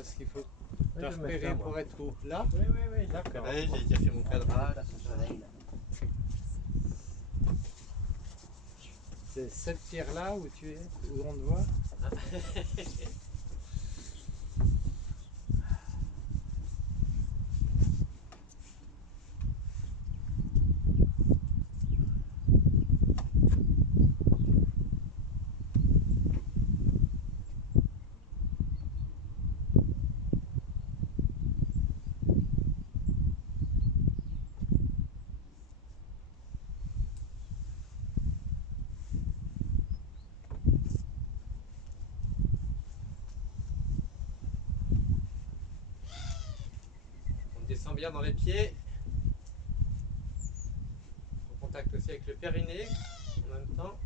parce qu'il faut Oui, te je vais mettre repérer là, moi. pour être où. Là, Oui, d'accord. ouais, j'ai déjà fait mon cadrage. Là, c'est soleil, là. C'est cette pierre-là où tu es, où on te voit. On descend bien dans les pieds. On contacte aussi avec le périnée en même temps.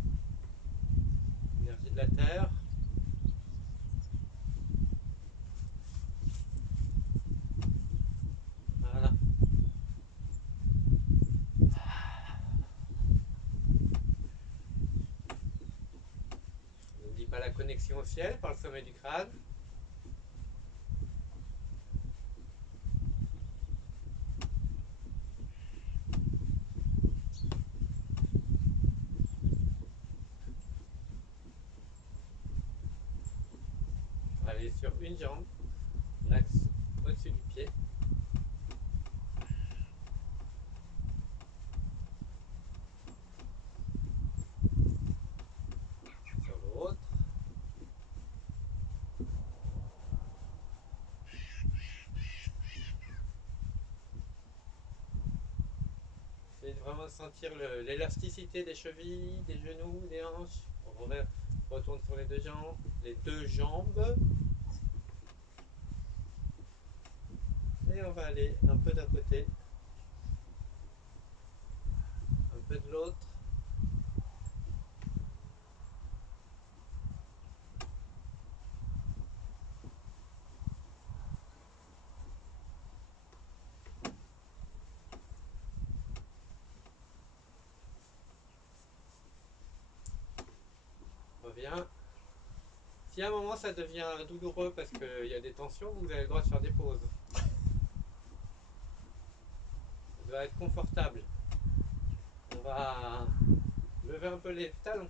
L'énergie de la terre. Voilà. On n'oublie pas la connexion au ciel par le sommet du crâne. Allez sur une jambe, l'axe au-dessus du pied. Sur l'autre. Essayez de vraiment sentir l'élasticité des chevilles, des genoux, des hanches. On retourne sur les deux jambes. Et on va aller un peu d'un côté, un peu de l'autre. Revient. Si à un moment ça devient douloureux parce qu'il y a des tensions, vous avez le droit de faire des pauses. Ça doit être confortable. On va lever un peu les talons.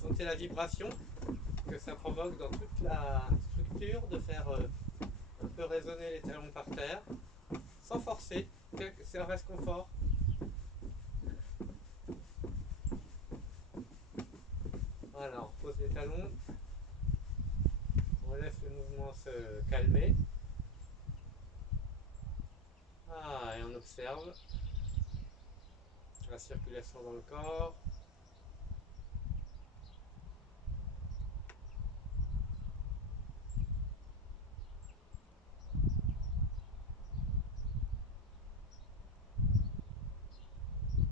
Sentez la vibration que ça provoque dans toute la structure de faire un peu résonner les talons par terre, sans forcer, ça reste confort. Voilà, on pose les talons, on laisse le mouvement se calmer. Ah, et on observe la circulation dans le corps.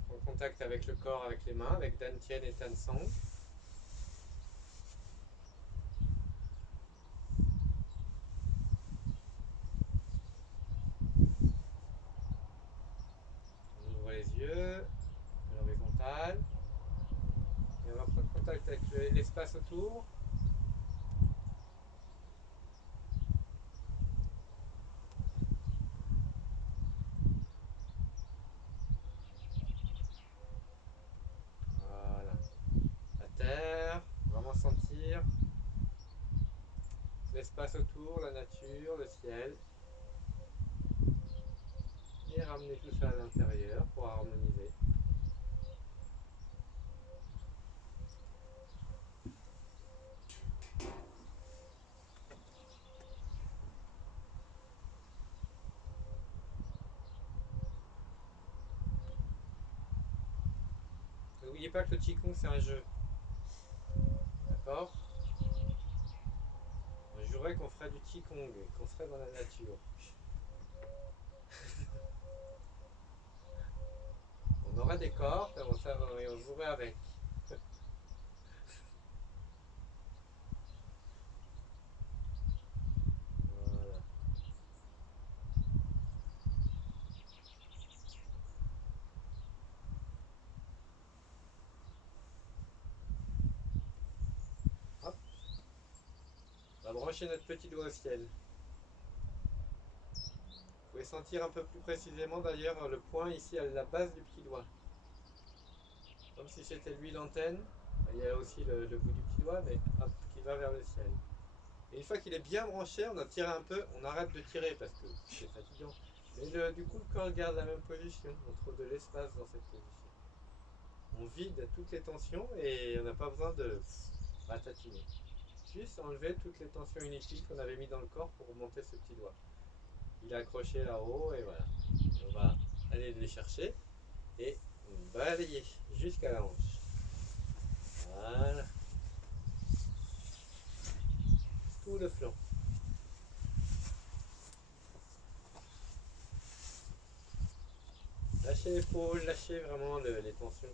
En contact avec le corps, avec les mains, avec Dantian et Tansang. On ouvre les yeux à l'horizontale. Et on va prendre contact avec l'espace autour. Voilà. La terre, vraiment sentir l'espace autour, la nature, le ciel. Et ramener tout ça à l'intérieur pour harmoniser. N'oubliez pas que le Qigong c'est un jeu. D'accord? On jurerait qu'on ferait du Qigong et qu'on serait dans la nature. On aurait des corps et on jouerait avec. Voilà. brancher notre petit doigt au ciel. Vous pouvez sentir un peu plus précisément d'ailleurs le point ici à la base du petit doigt. Comme si c'était lui l'antenne. Il y a aussi le bout du petit doigt, mais hop, qui va vers le ciel. Et une fois qu'il est bien branché, on a tiré un peu, on arrête de tirer parce que c'est fatigant. Mais du coup, le corps garde la même position, on trouve de l'espace dans cette position. On vide toutes les tensions et on n'a pas besoin de ratatiner. Juste enlever toutes les tensions inutiles qu'on avait mis dans le corps pour remonter ce petit doigt. Il est accroché là-haut et voilà. Et on va aller les chercher et balayer jusqu'à la hanche. Voilà. Tout le flanc. Lâchez l'épaule, lâchez vraiment les tensions.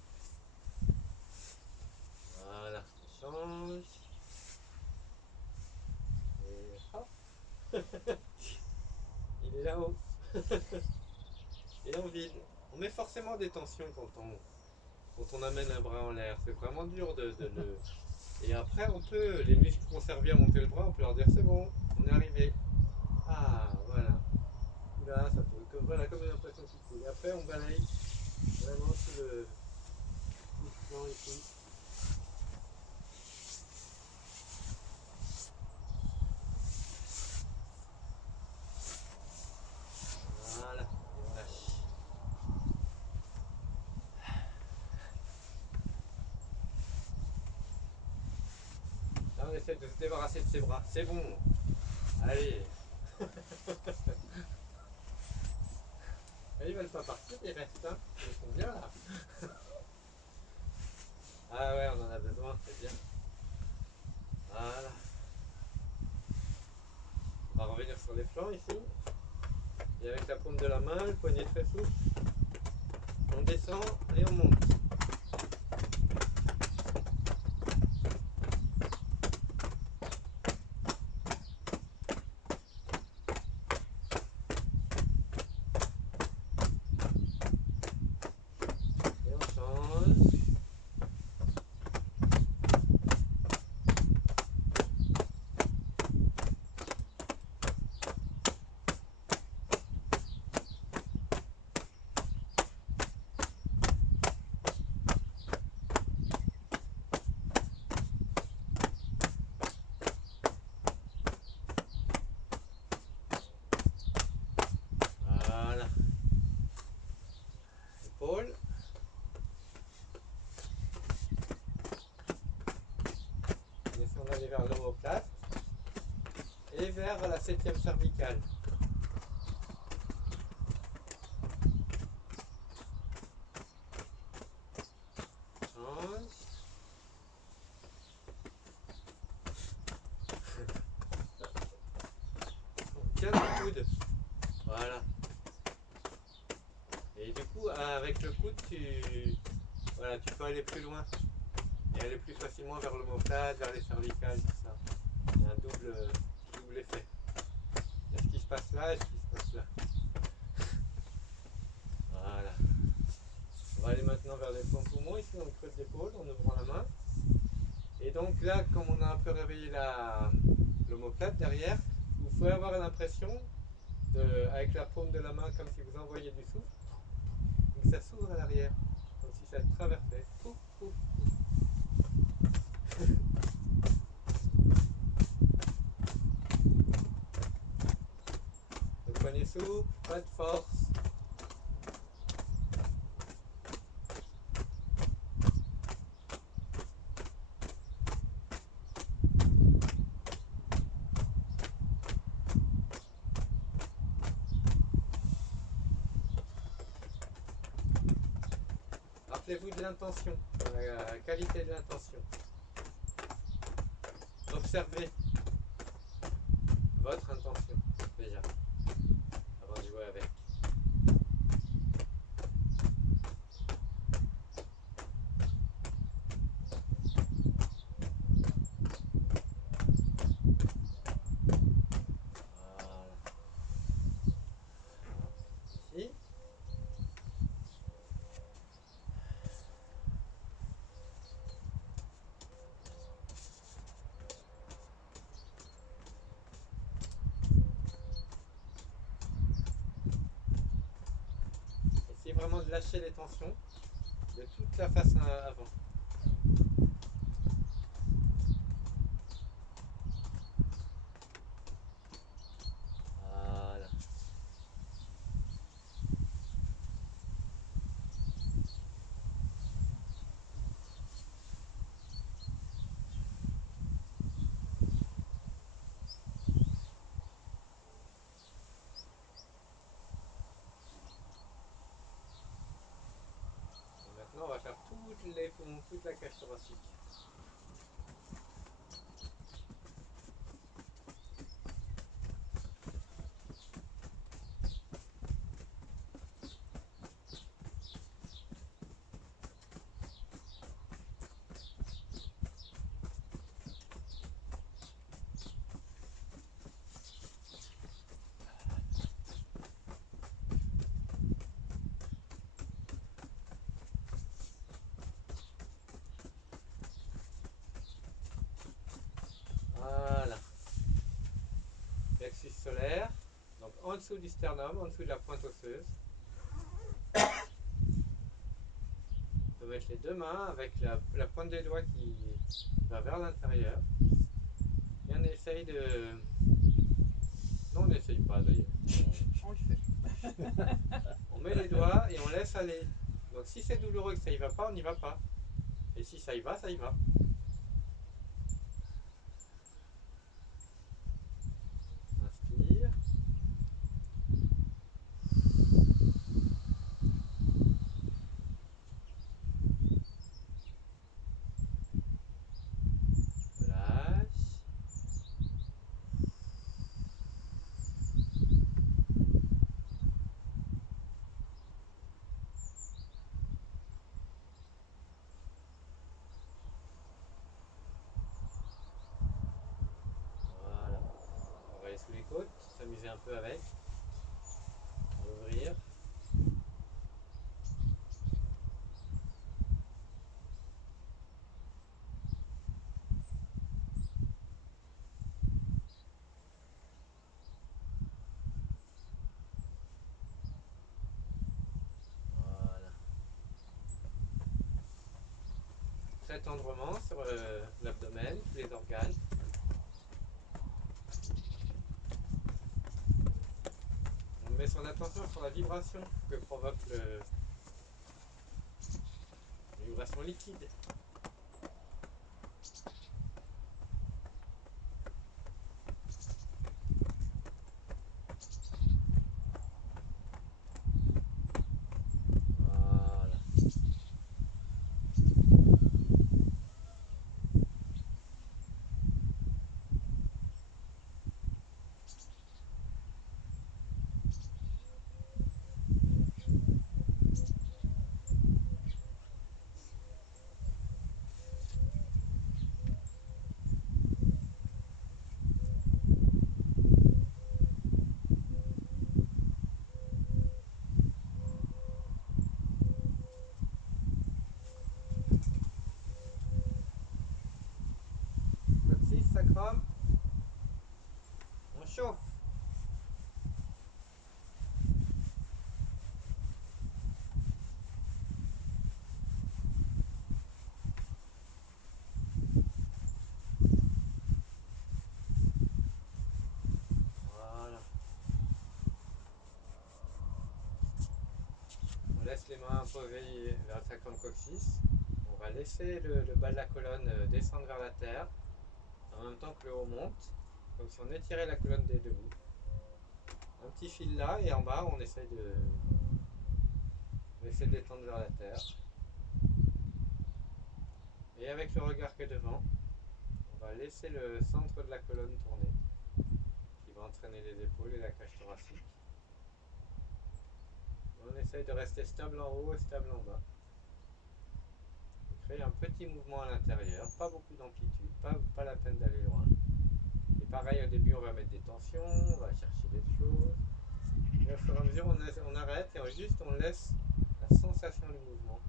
Voilà, on change. Et hop. Il est là-haut. Et on vide. On met forcément des tensions quand on amène un bras en l'air. C'est vraiment dur de le... Et après, les muscles qui ont servi à monter le bras, on peut leur dire c'est bon, on est arrivé. Ah, voilà. Là, ça peut, voilà, comme une impression qui coule. Et après, on balaye vraiment tout le flanc ici. Voilà, et on lâche. Là, on essaie de se débarrasser de ses bras. C'est bon. Allez. Et ils veulent pas partir, ils restent. Hein. Ils sont bien là. Ah ouais, on en a besoin, c'est bien. Voilà. On va revenir sur les flancs ici. Et avec la paume de la main, le poignet très souple, on descend et on monte. Et on change. Voilà. Épaule. On essaie d'aller vers l'omoplate et vers la 7e cervicale. Change. On tient le coude. Voilà. Et du coup, avec le coude, voilà, tu peux aller plus loin. Et aller plus facilement vers l'omoplate, vers les cervicales, tout ça. Il y a un double effet. Il y a ce qui se passe là et ce qui se passe là. Voilà. On va aller maintenant vers les flancs poumons, ici dans le creux de l'épaule, en ouvrant la main. Et donc là, comme on a un peu réveillé l'omoplate derrière, vous pouvez avoir l'impression, avec la paume de la main, comme si vous envoyiez du souffle, et que ça s'ouvre à l'arrière, comme si ça traversait. Pouf, pouf, pouf. Le poignet souple, pas de force. Rappelez-vous de l'intention, la qualité de l'intention. Observez votre intention, déjà, avant de jouer avec. Voilà. Ici. Essayez vraiment de lâcher les tensions de toute la face avant. Voilà. Et maintenant, on va faire toutes les poumons, toute la cage thoracique. Voilà. Plexus solaire, donc en dessous du sternum, en dessous de la pointe osseuse. On peut mettre les deux mains avec la pointe des doigts qui va vers l'intérieur. Et on essaye de... Non, on n'essaye pas d'ailleurs. On le fait. On met les doigts et on laisse aller. Donc si c'est douloureux et que ça y va pas, on n'y va pas. Et si ça y va, ça y va. Inspire. Relâche. Voilà. On va aller sous les côtes, s'amuser un peu avec. Ouvrir. Voilà. Très tendrement sur l'abdomen, tous les organes. On met son attention sur la vibration que provoque la vibration liquide. Voilà. Coccyx, sacrum. On chauffe. Voilà. On laisse les mains posées vers le sacrum coccyx. On va laisser le bas de la colonne descendre vers la terre en même temps que le haut monte, comme si on étirait la colonne des deux bouts. Un petit fil là et en bas on essaie d'étendre vers la terre. Et avec le regard qui est devant, on va laisser le centre de la colonne tourner, qui va entraîner les épaules et la cage thoracique. Et on essaye de rester stable en haut et stable en bas. On crée un petit mouvement à l'intérieur, pas beaucoup d'amplitude, pas la peine d'aller loin. Et pareil, au début, on va mettre des tensions, on va chercher des choses. Et au fur et à mesure, on arrête et on laisse la sensation du mouvement.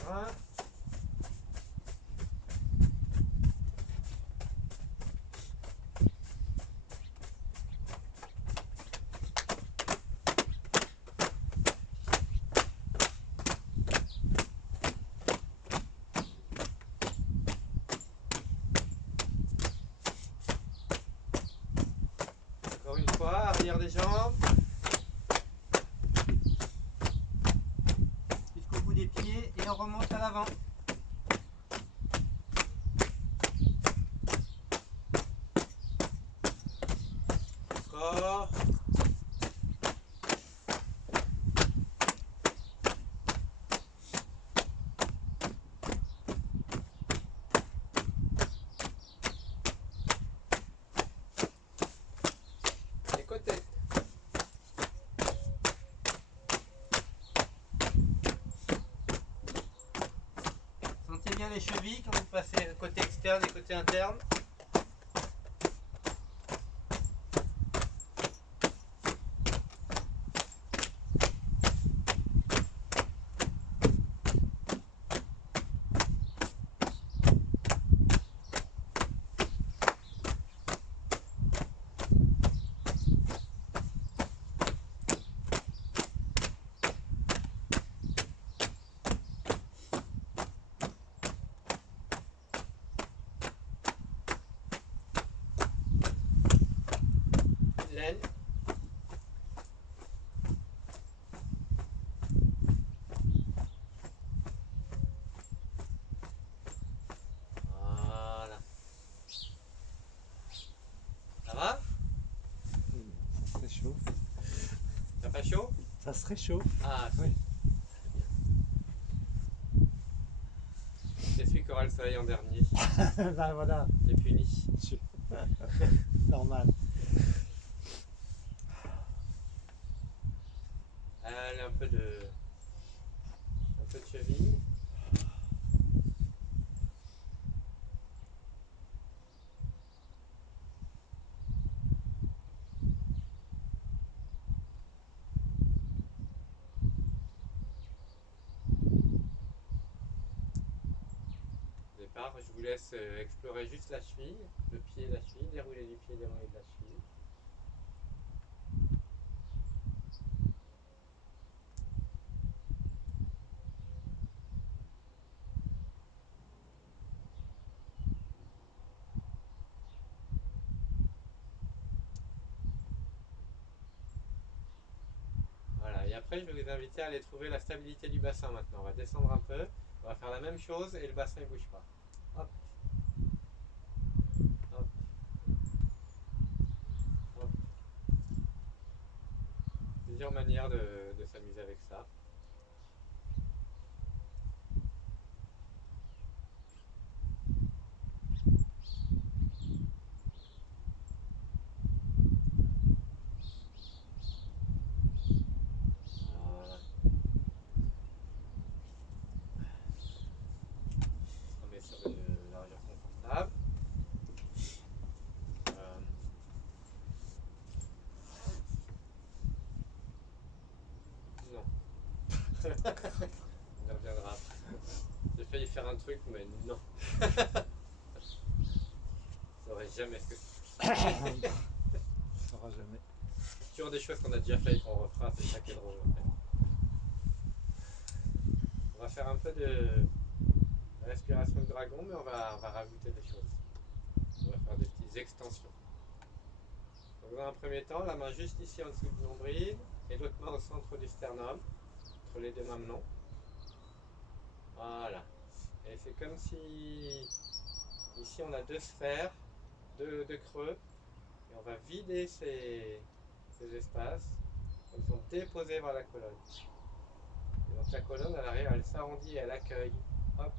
terrain. Encore une fois, arrière des jambes. Jusqu'au bout des pieds et on remonte à l'avant. Encore. Les côtés. Sentez bien les chevilles quand vous passez côté externe et côté interne. Laine. Voilà. Ça va? Ça se réchauffe. T'as pas chaud? Ça se réchauffe. Ah, Oui. c'est celui qui aura le soleil en dernier. Ben voilà, T'es puni. normal. Allez, un peu de cheville. Au départ, je vous laisse explorer juste la cheville, le pied et la cheville, dérouler du pied, dérouler de la cheville. Voilà, et après je vais vous inviter à aller trouver la stabilité du bassin maintenant. On va descendre un peu, on va faire la même chose et le bassin ne bouge pas. Hop, hop, hop. Plusieurs manières de s'amuser avec ça. Voilà. On met sur une largeur confortable. Non. On y reviendra après. J'ai failli faire un truc, mais non. Je saurais jamais ce que c'est. On ne saura jamais. Toujours des choses qu'on a déjà fait et qu'on refera, c'est ça qui est drôle en fait. On va faire un peu de respiration de dragon, mais on va rajouter des choses. On va faire des petites extensions. Donc dans un premier temps, la main juste ici en dessous du nombril et l'autre main au centre du sternum, entre les deux mamelons. Voilà. Et c'est comme si ici on a deux sphères, deux creux, et on va vider ces espaces, comme ils sont déposés vers la colonne. Et donc la colonne, elle arrive, elle s'arrondit et elle accueille. Hop.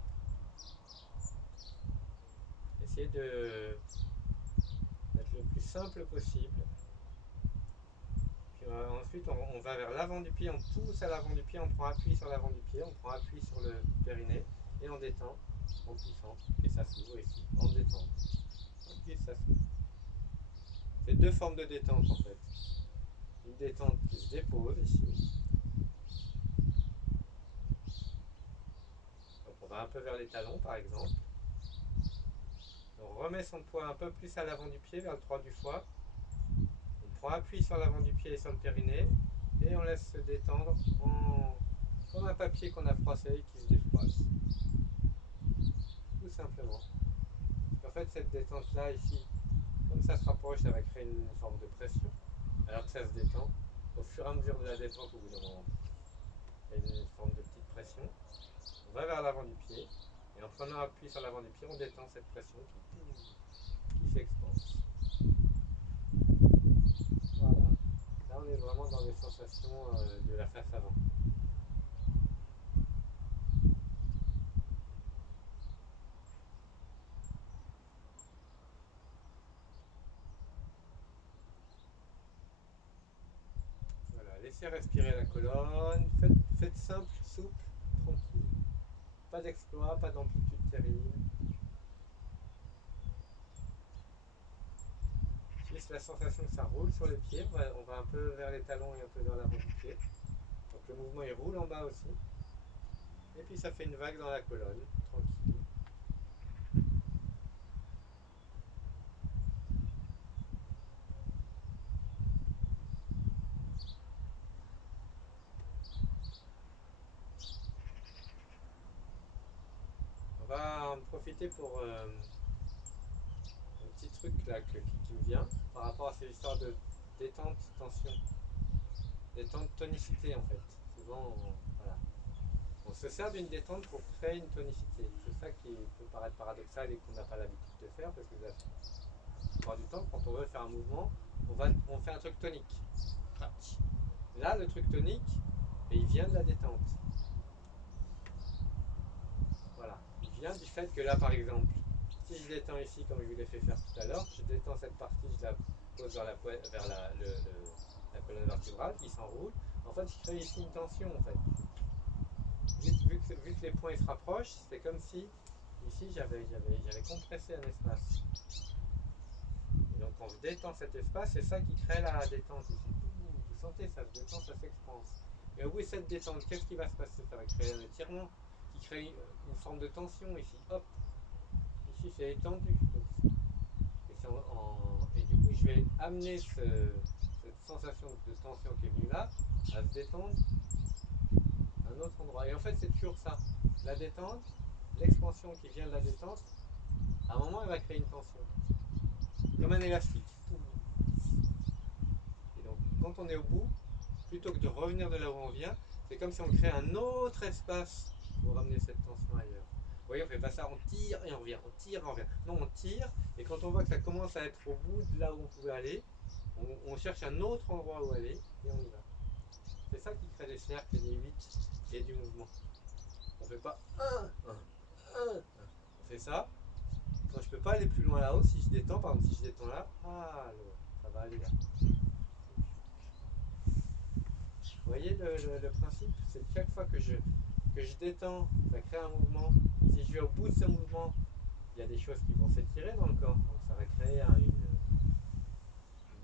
Essayez d'être le plus simple possible. Puis ensuite, on va vers l'avant du pied, on pousse à l'avant du pied, on prend appui sur l'avant du pied, on prend appui sur le périnée et on détend en poussant. Et ça s'ouvre ici, en détend. Et ça s'ouvre. C'est deux formes de détente en fait. Une détente qui se dépose ici. va un peu vers les talons par exemple. On remet son poids un peu plus à l'avant du pied, vers le 3 du foie. On prend appui sur l'avant du pied et sur le périnée. Et on laisse se détendre comme un papier qu'on a froissé et qui se défroisse. Tout simplement. En fait, cette détente-là, ici, comme ça se rapproche, ça va créer une forme de pression, alors que ça se détend. Au fur et à mesure de la détente, au bout d'un moment, il y a une forme de petite pression. On va vers l'avant du pied, et en prenant appui sur l'avant du pied, on détend cette pression qui s'expanse. Voilà. Là, on est vraiment dans les sensations de la face avant. Voilà, laissez respirer la colonne, faites simple, souple, tranquille. Pas d'exploit, pas d'amplitude terrible. Juste la sensation que ça roule sur les pieds, on va un peu vers les talons et un peu vers l'avant du pied. Donc le mouvement il roule en bas aussi. Et puis ça fait une vague dans la colonne, tranquille. On va en profiter pour un petit truc là qui me vient par rapport à ces histoires de détente, tension, détente, tonicité en fait. Souvent, voilà. On se sert d'une détente pour créer une tonicité. C'est ça qui peut paraître paradoxal et qu'on n'a pas l'habitude de faire parce que la plupart du temps, quand on veut faire un mouvement, on fait un truc tonique. Là, le truc tonique, il vient de la détente. Voilà. Il vient du fait que là, par exemple, si je détends ici, comme je vous l'ai fait faire tout à l'heure, je détends cette partie, je la pose vers la colonne vertébrale qui s'enroule. En fait, je crée ici une tension, en fait. Vu que les points se rapprochent, c'est comme si, ici, j'avais compressé un espace. Et donc, quand je détends cet espace, c'est ça qui crée la détente ici. Vous sentez, ça se détend, ça s'expanse. Et au bout de cette détente, qu'est-ce qui va se passer? Ça va créer un étirement qui crée une forme de tension ici. Hop, ici c'est étendu. Et du coup, je vais amener cette sensation de tension qui est venue là à se détendre à un autre endroit. Et en fait, c'est toujours ça. La détente, l'expansion qui vient de la détente, à un moment, elle va créer une tension. Comme un élastique. Et donc, quand on est au bout, plutôt que de revenir de là où on vient, c'est comme si on crée un autre espace pour ramener cette tension ailleurs. Vous voyez, on fait pas ça, on tire et on revient, on tire et on revient. Non, on tire, et quand on voit que ça commence à être au bout de là où on pouvait aller, on cherche un autre endroit où aller, et on y va. C'est ça qui crée des cercles et des 8 et du mouvement. On fait pas un. On fait ça. Quand je peux pas aller plus loin là-haut, si je détends, par exemple, si je détends là, ça va aller là. Vous voyez le principe? C'est que chaque fois que je détends, ça crée un mouvement. Si je vais au bout de ce mouvement, il y a des choses qui vont s'étirer dans le corps. Donc ça va créer une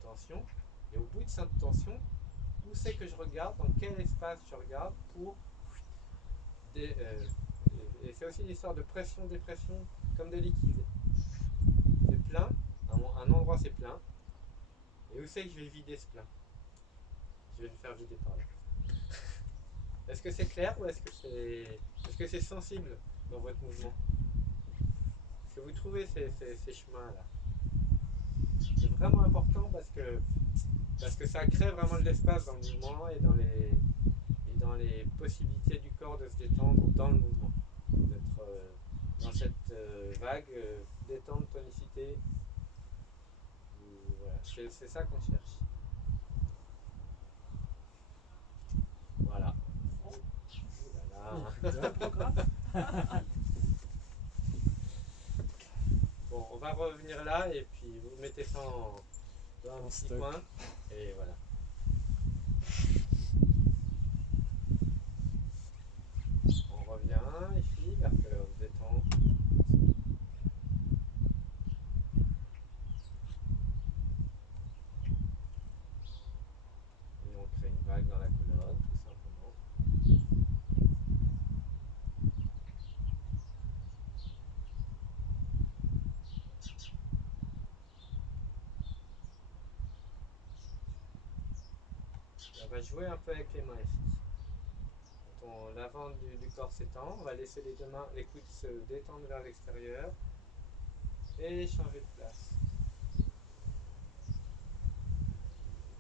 tension. Et au bout de cette tension, où c'est que je regarde, dans quel espace je regarde pour... et c'est aussi l'histoire de pression-dépression comme de liquide. C'est plein, un endroit c'est plein. Et où c'est que je vais vider ce plein? Je vais le faire vider par là. Est-ce que c'est clair ou est-ce que c'est sensible dans votre mouvement? Est-ce que vous trouvez ces chemins-là? C'est vraiment important parce que ça crée vraiment de l'espace dans le mouvement et dans les possibilités du corps de se détendre dans le mouvement. D'être dans cette vague détente, tonicité. Voilà. C'est ça qu'on cherche. Voilà. Ouh là là. Un programme. Bon, on va revenir là et puis vous mettez ça dans un petit Stop. coin. Et voilà. On revient ici vers que on se détend. Et on crée une vague dans la colonne, tout simplement. On va jouer un peu avec les mains ici. Quand l'avant du corps s'étend, on va laisser les deux mains, les coudes se détendre vers l'extérieur et changer de place.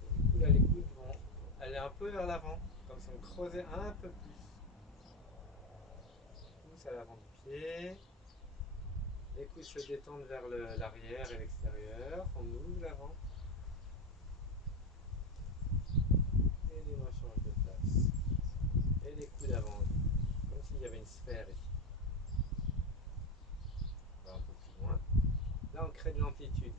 Et du coup là les coudes vont aller un peu vers l'avant, comme si on creusait un peu plus. Pousse à l'avant du pied. Les coudes se détendent vers l'arrière et l'extérieur. On ouvre l'avant. Et les mains changent de place. Et les coudes avant, comme s'il y avait une sphère ici. On va un peu plus loin. Là, on crée de l'amplitude.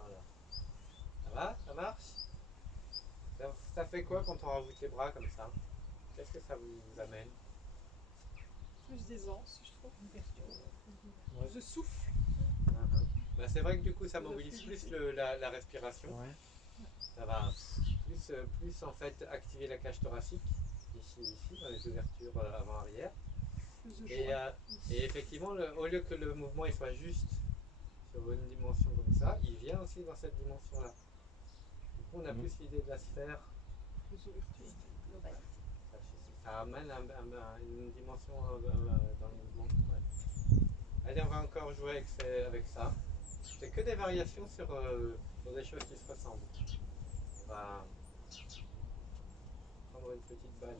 Voilà. Ça va? Ça marche? Ça fait quoi quand on rajoute les bras comme ça? Qu'est-ce que ça vous amène? Plus d'aisance, je trouve. Ouais. De souffle. Bah, c'est vrai que du coup ça mobilise plus la respiration. Ouais. Ça va plus en fait activer la cage thoracique, ici dans les ouvertures avant-arrière. Plus de Et, joie. et effectivement, au lieu que le mouvement il soit juste sur une dimension comme ça, il vient aussi dans cette dimension-là. Du coup, on a plus l'idée de la sphère. Plus d'ouverture. Globalité. Ça amène une dimension dans le mouvement. Ouais. Allez, on va encore jouer avec ça. C'est que des variations sur des choses qui se ressemblent. On va prendre une petite balle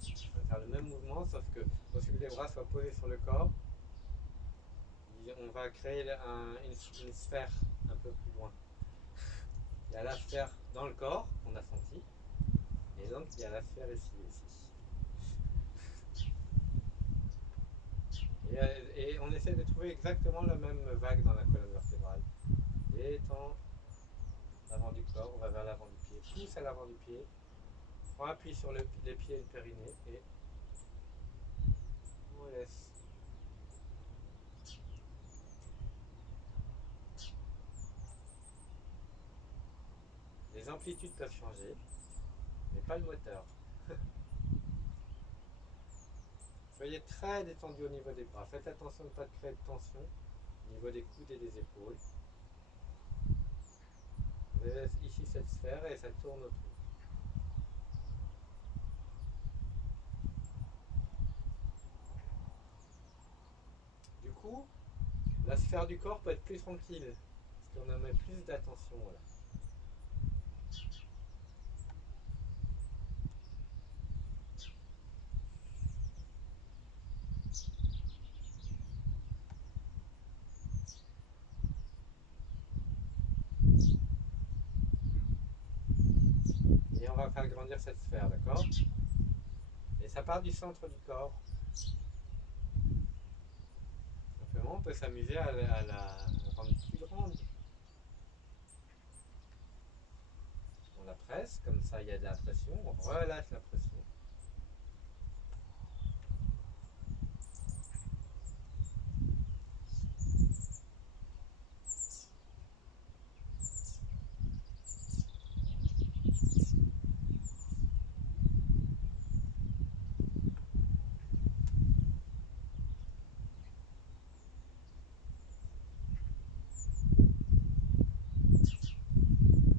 ici. On va faire le même mouvement, sauf que au lieu que les bras soient posés sur le corps, on va créer une sphère un peu plus loin. Il y a la sphère dans le corps qu'on a senti, et donc il y a la sphère ici aussi. Et on essaie de trouver exactement la même vague dans la colonne vertébrale. Détend l'avant du corps, on va vers l'avant du pied, pousse à l'avant du pied, prend appui sur les pieds et le périnée, et on laisse. Les amplitudes peuvent changer, mais pas le moteur. Soyez très détendu au niveau des bras. Faites attention de ne pas créer de tension au niveau des coudes et des épaules. Vous avez ici cette sphère et ça tourne autour. Du coup, la sphère du corps peut être plus tranquille, parce qu'on en met plus d'attention là. Et on va faire grandir cette sphère, d'accord? Et ça part du centre du corps. Simplement, on peut s'amuser à la rendre plus grande. On la presse, comme ça il y a de la pression, on relâche la pression.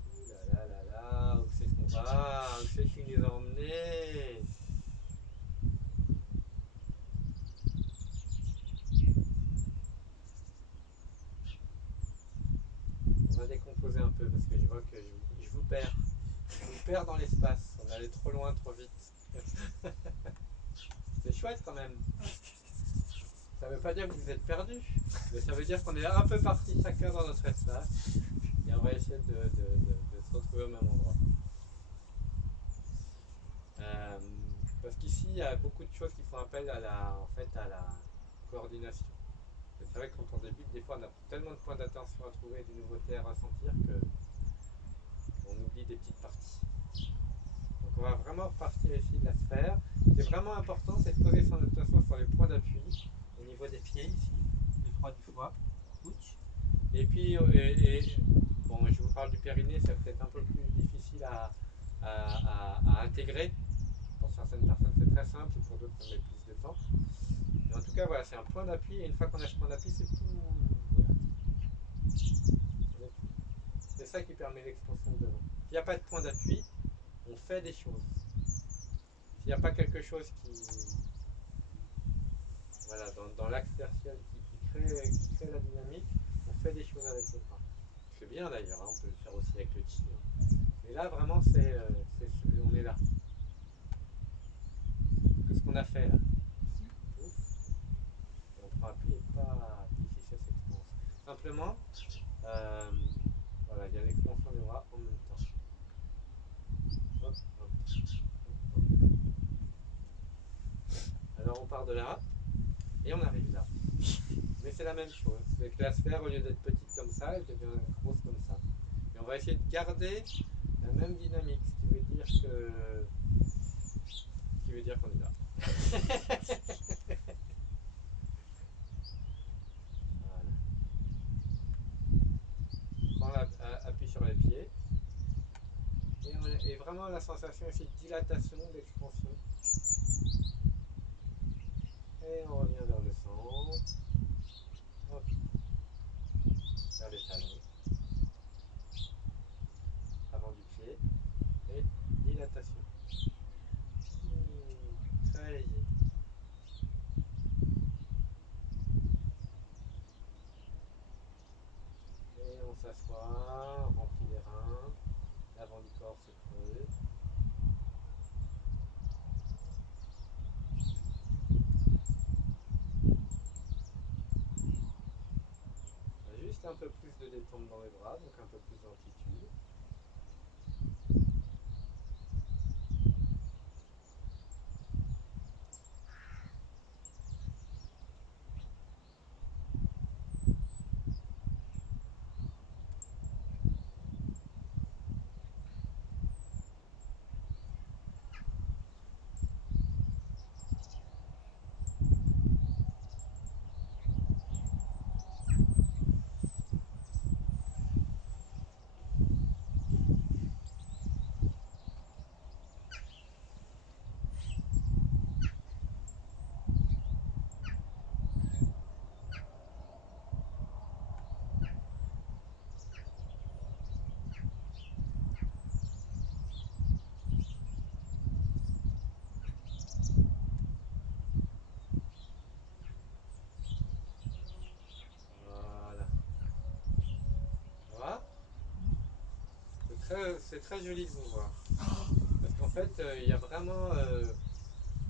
Ouh là là là là, où c'est qu'on va? Où c'est qu'il nous a emmenés? On va décomposer un peu parce que je vois que je vous perds. On se perd dans l'espace, on allait trop loin, trop vite. C'est chouette quand même. Ça veut pas dire que vous êtes perdu, mais ça veut dire qu'on est un peu parti chacun dans notre espace et on va essayer de se retrouver au même endroit. Parce qu'ici, il y a beaucoup de choses qui font appel à la coordination. Et c'est vrai que quand on débute, des fois, on a tellement de points d'attention à trouver, des nouveautés à ressentir qu'on oublie des petites parties. Donc on va vraiment partir ici de la sphère. Ce qui est vraiment important, c'est de poser son attention sur les points d'appui au niveau des pieds ici, les trois du foie. Ouch. Et puis, bon, je vous parle du périnée, c'est peut-être un peu plus difficile à intégrer. Pour certaines personnes, c'est très simple, et pour d'autres, ça met plus de temps. Mais en tout cas, voilà, c'est un point d'appui, et une fois qu'on a ce point d'appui, c'est tout. Voilà. C'est ça qui permet l'expansion de devant. S'il n'y a pas de point d'appui, on fait des choses. S'il n'y a pas quelque chose qui, voilà, dans l'axe tertiel qui crée la dynamique, on fait des choses avec le bras. C'est bien d'ailleurs, hein, on peut le faire aussi avec le chi. Hein. Mais là, vraiment, on est là. Qu'est-ce qu'on a fait là? Ouf. Et on prend appui et pas ici, ça s'expanse. Simplement, voilà, il y a l'expansion des bras en même temps. Hop, hop, hop. Alors on part de là et on arrive là. Mais c'est la même chose. C'est que la sphère, au lieu d'être petite comme ça, elle devient grosse comme ça. Et on va essayer de garder la même dynamique, ce qui veut dire qu'on est là. Voilà. Prends appui sur les pieds. Et vraiment la sensation ici de dilatation, d'expansion. Et on revient vers le centre. Hop. Vers les talons. Avant du pied. Et dilatation. Très léger. Et on s'assoit, on remplit les reins. L'avant du corps se creuse. Juste un peu plus de détente dans les bras, donc un peu plus d'amplitude. Voilà. Ça va? C'est très joli de vous voir. Parce qu'en fait, il y a vraiment.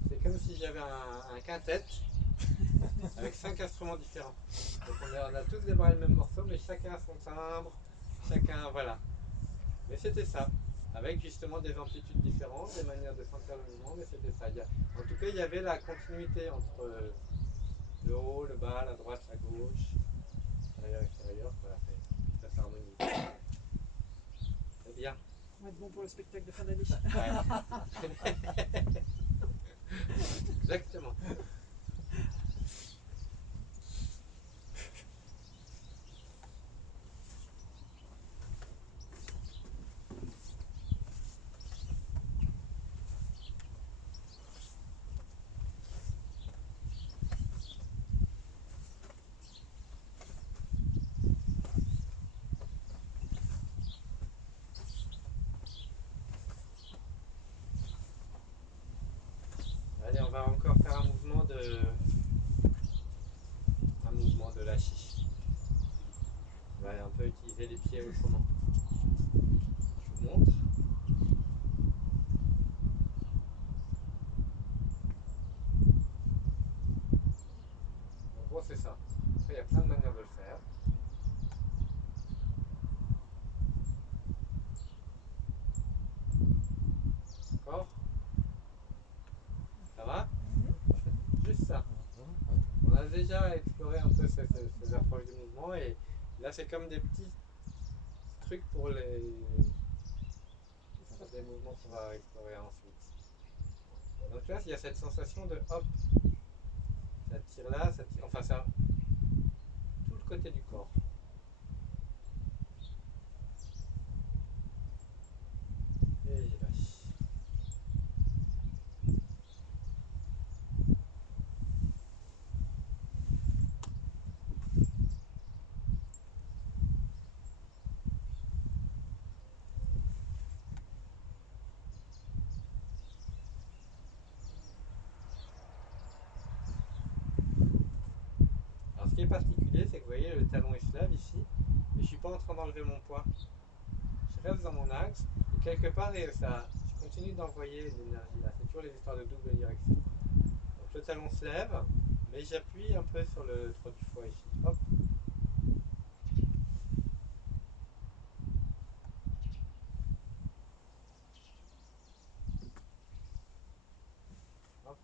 C'est comme si j'avais un quintet avec 5 instruments différents. Donc on a tous démarré le même morceau, mais chacun a son timbre, chacun. Voilà. Mais c'était ça. Avec justement des amplitudes différentes, des manières de sentir le mouvement, mais c'était ça. En tout cas, il y avait la continuité entre le haut, le bas, la droite, la gauche, intérieur, extérieur. Voilà, ça s'harmonise. C'est bien. On va être bon pour le spectacle de fin d'année. Ouais. Exactement. Allez, on va encore faire un mouvement de lâcher. On va un peu utiliser les pieds autrement. Je vous montre. déjà exploré un peu ces approches du mouvement et là c'est comme des petits trucs pour des mouvements qu'on va explorer ensuite. Donc là il y a cette sensation de hop, ça tire là, ça tire, enfin ça, tout le côté du corps. Et il lâche. Alors ce qui est particulier, c'est que vous voyez le talon est lève ici, mais je suis pas en train d'enlever mon poids. Je reste dans mon axe et quelque part et ça, je continue d'envoyer l'énergie là. C'est toujours les histoires de double direction. Donc le talon se lève, mais j'appuie un peu sur le trot du foie ici. Hop. Hop.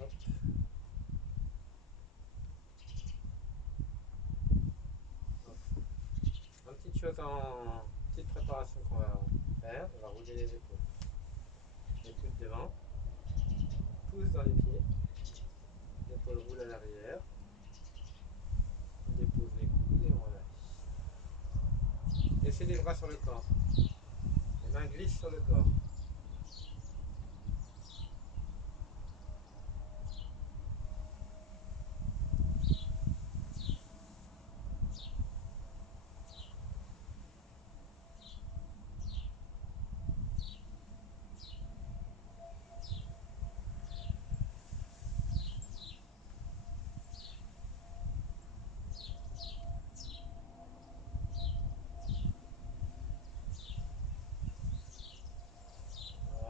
Hop. Hop. Une petite chose en petite préparation qu'on va faire, on va rouler les épaules. Les coudes devant, pouce dans les pieds, l'épaule roule à l'arrière, on dépose les coudes et on relâche. Laissez les bras sur le corps, les mains glissent sur le corps.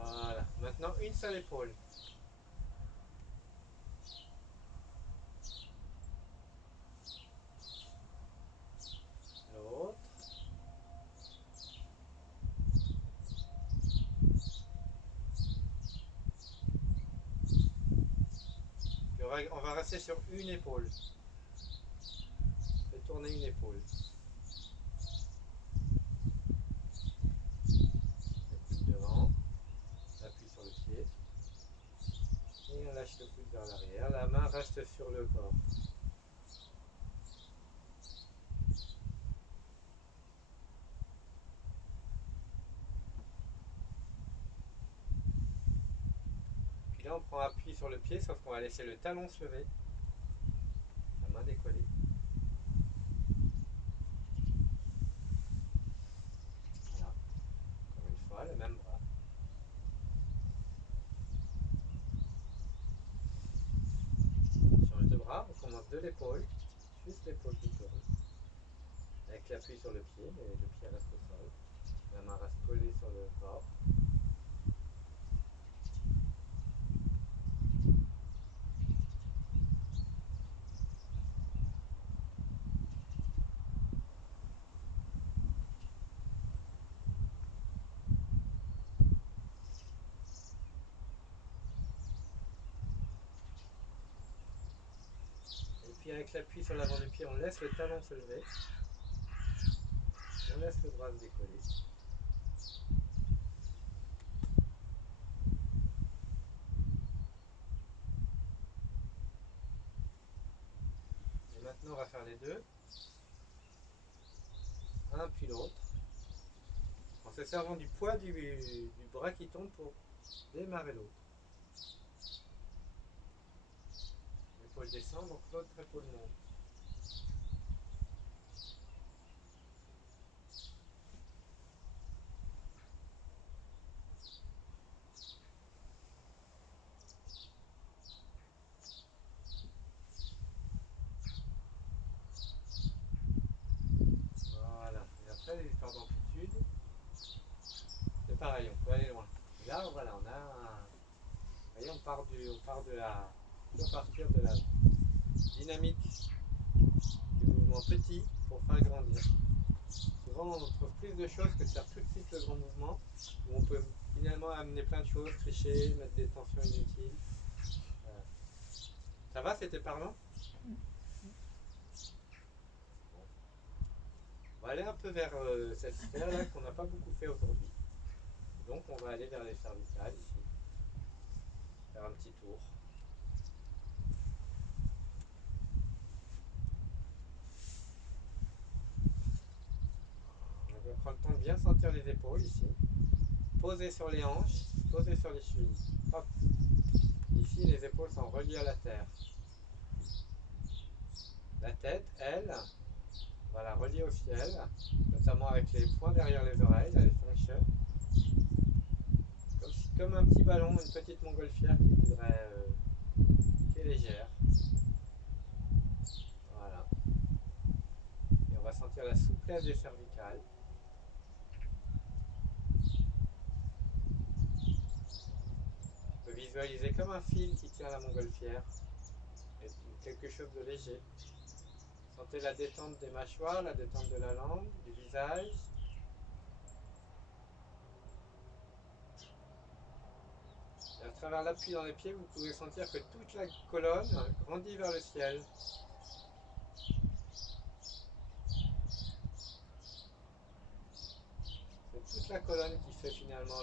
Voilà, maintenant une seule épaule. L'autre. Puis on va rester sur une épaule. Et tourner une épaule. Le coude devant. Appuie sur le pied. Et on lâche le coude vers l'arrière. La main reste sur le corps. Puis là on prend appui sur le pied, sauf qu'on va laisser le talon se lever. La main décollée. Voilà. Encore une fois, le même bras. Change de bras, on commence de l'épaule. Juste l'épaule qui tourne. Avec l'appui sur le pied, et le pied reste au sol. La main reste collée sur le corps. Et puis avec l'appui sur l'avant du pied, on laisse le talon se lever. On laisse le bras se décoller. Et maintenant on va faire les deux. Un puis l'autre. En se servant du poids du bras qui tombe pour démarrer l'autre. L'épaule descend, donc l'autre épaule monte. Voilà. Et après, les histoires d'amplitude, c'est pareil, on peut aller loin. Et là, voilà, on a un... Vous voyez, on peut partir de la dynamique du mouvement petit pour faire grandir. Souvent, on trouve plus de choses que de faire tout de suite le grand mouvement, où on peut finalement amener plein de choses, tricher, mettre des tensions inutiles. Voilà. Ça va, c'était parlant? Bon. On va aller un peu vers cette sphère-là qu'on n'a pas beaucoup fait aujourd'hui. Donc on va aller vers les cervicales ici, faire un petit tour. On va prendre le temps de bien sentir les épaules ici. Poser sur les hanches, poser sur les chevilles. Hop. Ici, les épaules sont reliées à la terre. La tête, elle, on va la relier au ciel, notamment avec les poings derrière les oreilles, là, les feng comme un petit ballon, une petite montgolfière qui est légère. Voilà. Et on va sentir la souplesse des cervicales. On peut visualiser comme un fil qui tient la montgolfière, et quelque chose de léger. Sentez la détente des mâchoires, la détente de la langue, du visage. Et à travers l'appui dans les pieds, vous pouvez sentir que toute la colonne grandit vers le ciel. C'est toute la colonne qui fait finalement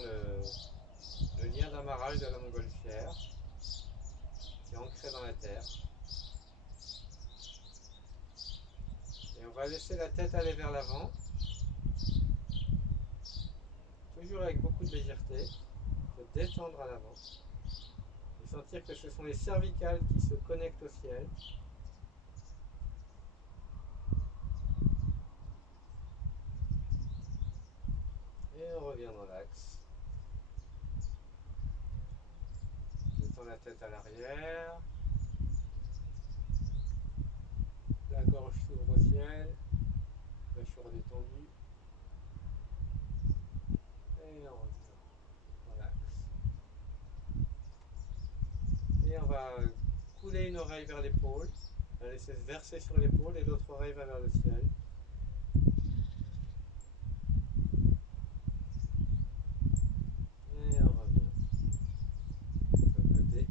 le lien d'amarrage de la montgolfière, qui est ancré dans la terre. Et on va laisser la tête aller vers l'avant, toujours avec beaucoup de légèreté, se détendre à l'avant, et sentir que ce sont les cervicales qui se connectent au ciel. Et on revient dans l'axe. Détend la tête à l'arrière. La gorge s'ouvre au ciel. Mâchoire détendue. Et on revient dans l'axe. Et on va couler une oreille vers l'épaule. La laisser se verser sur l'épaule et l'autre oreille va vers le ciel. Et on revient de l'autre côté.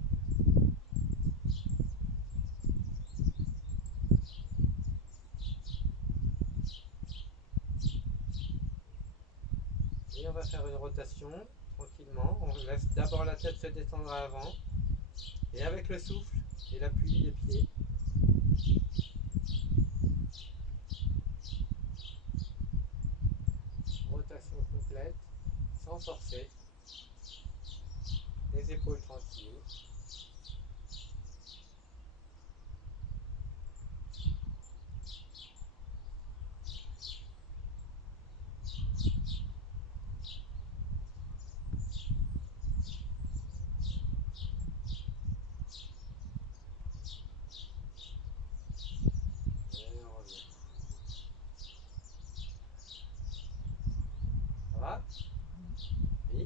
Et on va faire une rotation tranquillement. On laisse d'abord la tête se détendre à l'avant. Et avec le souffle et l'appui des pieds, rotation complète, sans forcer. Les épaules tranquilles. Et on revient. Ça va? Oui?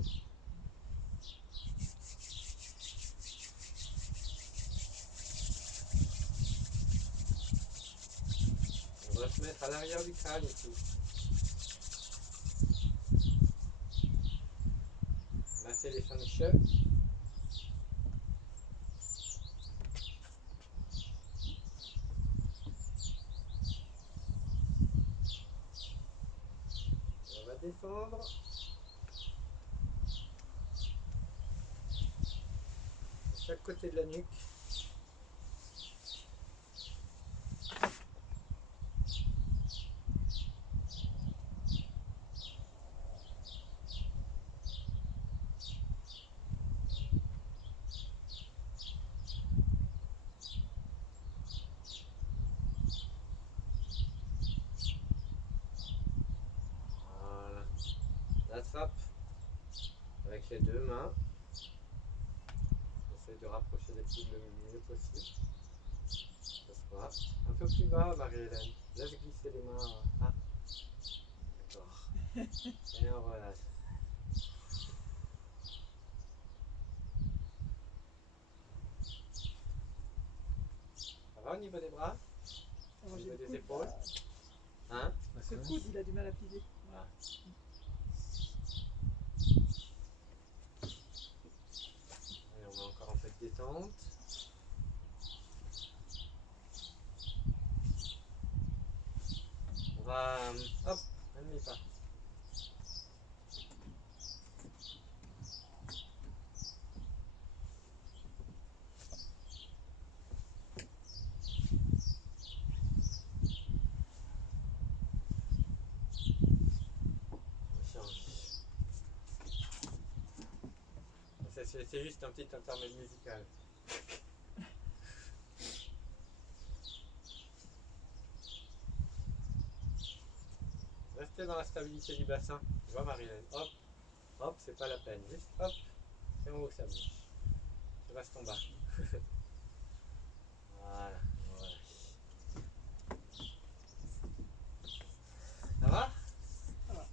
On va se mettre à l'arrière du crâne ici. Masser les feng shui. On va descendre. De chaque côté de la nuque. Voilà. L'attrape avec les deux mains. Essaye de rapprocher les coudes le mieux possible. Ce sera un peu plus bas, Marie-Hélène. Laisse glisser les mains. Ah, d'accord. Et on relâche. Ça va au niveau des bras? Au niveau des épaules? Hein? Parce que le coude, il a du mal à plier. Voilà. Allez, on met encore un peu de détente. On va... Hop, ne le mets pas. On change. C'est juste un petit intermède musical. Restez dans la stabilité du bassin. Tu vois, Marilène, hop, hop, c'est pas la peine. Juste hop, c'est en haut que ça bouge. Tu restes en bas. Voilà, voilà. Ça va? Ça va.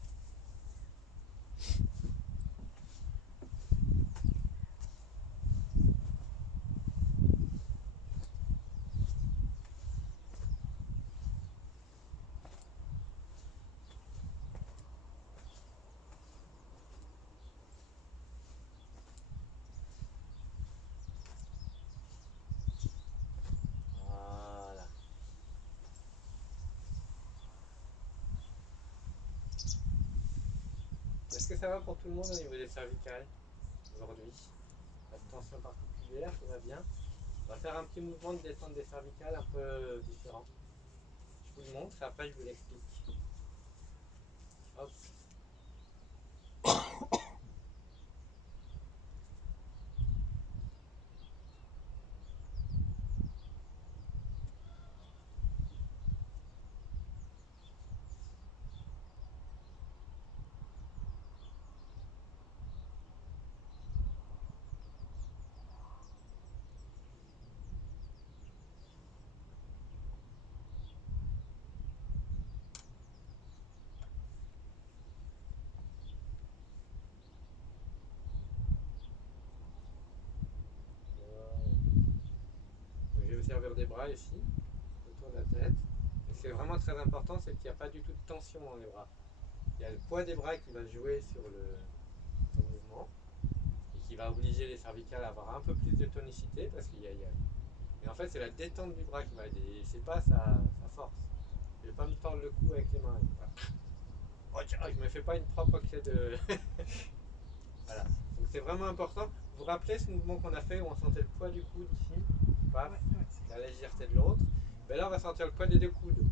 Voilà. Est-ce que ça va pour tout le monde au niveau des cervicales aujourd'hui? Pas de tension particulière, tout va bien. On va faire un petit mouvement de détente des cervicales un peu différent. Je vous le montre et après je vous l'explique. Hop. Je vais me servir des bras ici, autour de la tête. Et c'est vraiment très important, c'est qu'il n'y a pas du tout de tension dans les bras. Il y a le poids des bras qui va jouer sur le mouvement et qui va obliger les cervicales à avoir un peu plus de tonicité parce qu'il y a. Mais en fait, c'est la détente du bras qui va aider. Et c'est pas sa force. Je vais pas me tordre le cou avec les mains. Oh, tiens, je me fais pas une propre clé de. Voilà. Donc c'est vraiment important. Vous vous rappelez ce mouvement qu'on a fait où on sentait le poids du coude ici, paf, la légèreté de l'autre. Ben là on va sentir le poids des deux coudes. Il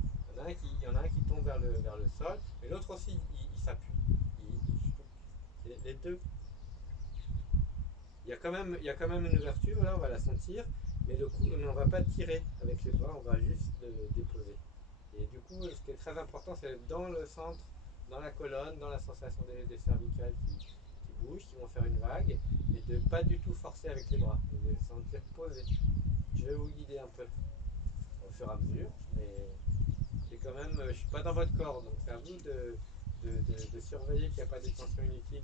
y en a un qui tombe vers le sol, mais l'autre aussi il s'appuie. Les deux. Il y a quand même une ouverture, là on va la sentir, mais on va pas tirer avec les bras, on va juste le déposer. Et du coup, ce qui est très important, c'est dans le centre, dans la colonne, dans la sensation des cervicales qui bougent, qui vont faire une vague, et de pas du tout forcer avec les bras, de les sentir posés. Je vais vous guider un peu au fur et à mesure, mais c'est quand même, je suis pas dans votre corps, donc c'est à vous de surveiller qu'il n'y a pas de tension inutile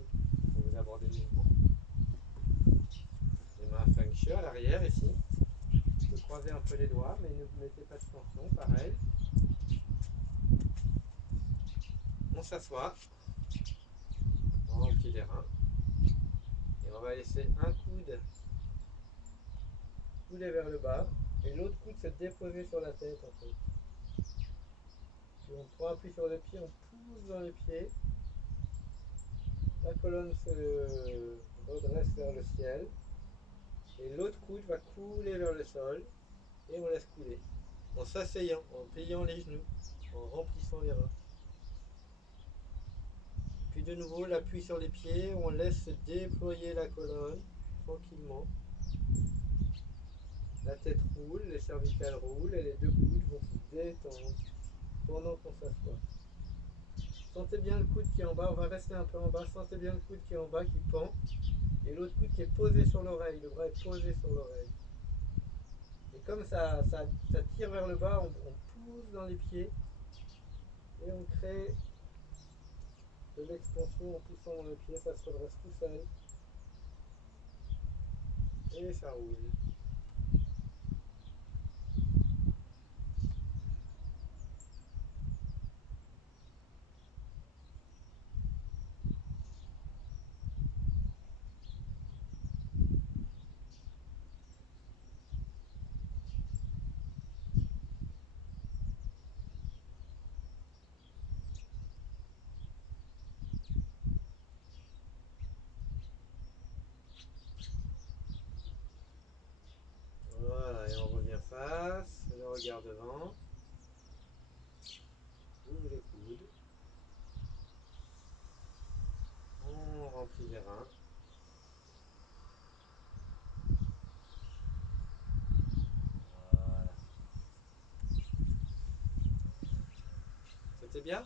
quand vous abordez le mouvement. Les mains feng shui à l'arrière ici. Vous pouvez croiser un peu les doigts, mais ne mettez pas de tension, pareil. On s'assoit, on remplit les reins. Et on va laisser un coude couler vers le bas et l'autre coude se déposer sur la tête en fait. Puis on prend appui sur le pied, on pousse dans le pied. La colonne se redresse vers le ciel. Et l'autre coude va couler vers le sol. Et on laisse couler. En s'asseyant, en pliant les genoux, en remplissant les reins. Puis de nouveau, l'appui sur les pieds, on laisse se déployer la colonne tranquillement. La tête roule, les cervicales roulent et les deux coudes vont se détendre pendant qu'on s'assoit. Sentez bien le coude qui est en bas, on va rester un peu en bas, sentez bien le coude qui est en bas, qui pend, et l'autre coude qui est posé sur l'oreille, le bras est posé sur l'oreille. Et comme ça tire vers le bas, on pousse dans les pieds, et on crée de l'expansion en poussant dans les pieds, ça se redresse tout seul, et ça roule. face, le regard devant. Ouvre les coudes. On remplit les reins. Voilà. C'était bien?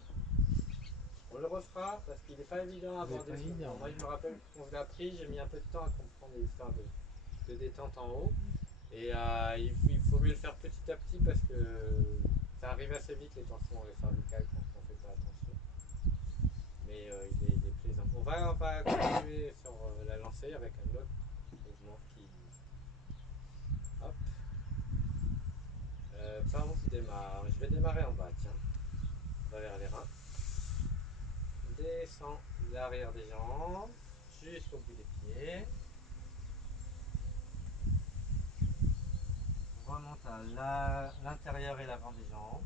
On le refera parce qu'il n'est pas évident à avoir Il est pas des mouvements. évident. Moi, je me rappelle quand je l'ai appris, j'ai mis un peu de temps à comprendre les histoires de détente en haut. Et il faut mieux le faire petit à petit parce que ça arrive assez vite les tensions cervicales quand on ne fait pas attention. Mais il est plaisant. On va continuer sur la lancée avec un autre mouvement qui. Hop. Par où je démarre? Je vais démarrer en bas, tiens. On va vers les reins. Descend l'arrière des jambes jusqu'au bout des pieds. Remonte à l'intérieur et l'avant des jambes.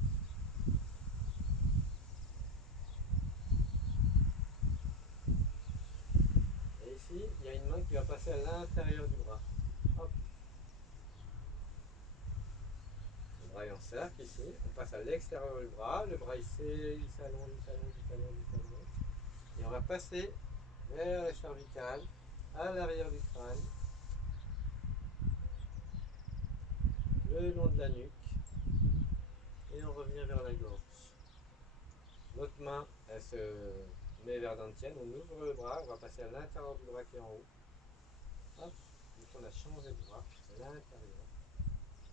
Et ici, il y a une main qui va passer à l'intérieur du bras. Hop. Le bras est en cercle ici. On passe à l'extérieur du bras. Le bras il s'allonge, il s'allonge, il s'allonge, il s'allonge. Et on va passer vers les cervicales, à l'arrière du crâne, le long de la nuque. Et on revient vers la gorge. L'autre main, elle se met vers Dantienne. On ouvre le bras. On va passer à l'intérieur du bras qui est en haut. Hop. Donc on a changé de bras à l'intérieur.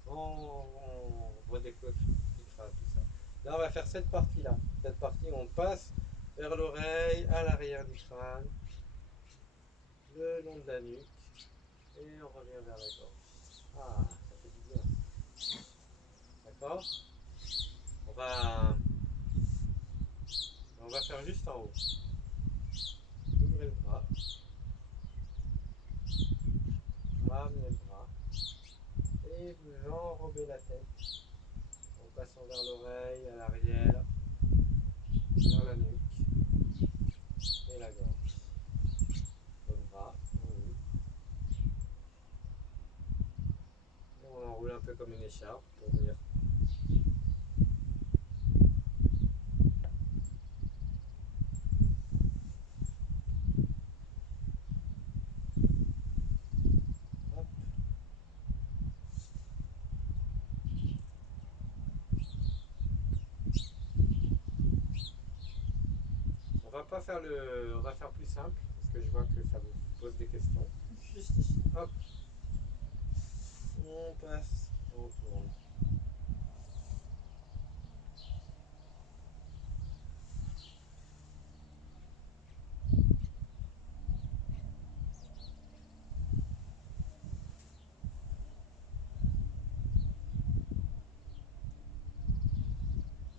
On redécortiquera tout ça. Là, on va faire cette partie-là. Cette partie, on passe vers l'oreille, à l'arrière du crâne, le long de la nuque, et on revient vers la gorge. Ah, ça fait du bien. D'accord? On va, on va faire juste en haut. Ouvrez le bras. Ramenez le bras. Et vous enrobez la tête en passant vers l'oreille, à l'arrière, vers la nuque et la gorge. Le bras, on ouvre. Et on enroule un peu comme une écharpe pour venir. Hop. On va faire plus simple parce que je vois que ça vous pose des questions. Juste ici, hop. On passe, on tourne.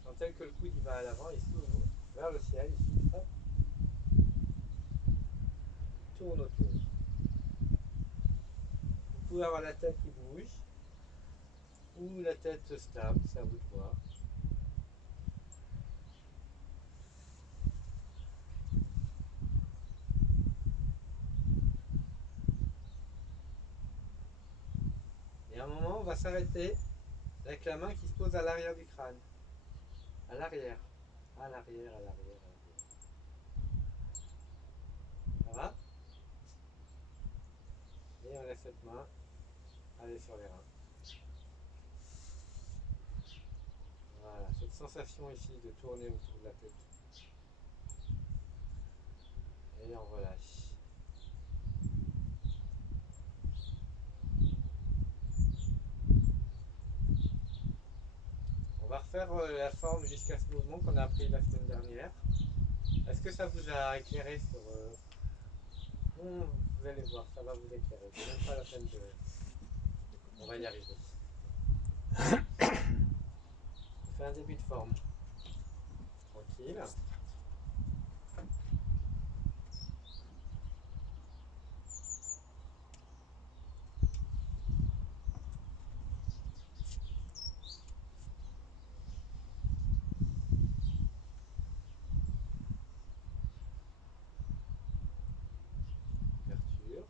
Sentez que le coude il va à l'avant, il s'ouvre vers le ciel ici, hop. Tourne autour. Vous pouvez avoir la tête qui bouge ou la tête stable, c'est à vous de voir. Et à un moment, on va s'arrêter avec la main qui se pose à l'arrière du crâne. À l'arrière. À l'arrière, à l'arrière, à l'arrière. Ça va? Et on laisse cette main aller sur les reins. Voilà, cette sensation ici de tourner autour de la tête. Et on relâche. On va refaire la forme jusqu'à ce mouvement qu'on a appris la semaine dernière. Est-ce que ça vous a éclairé sur... vous allez voir, ça va vous éclairer. C'est même pas la peine de... On va y arriver. On fait un début de forme. Tranquille. Ouverture.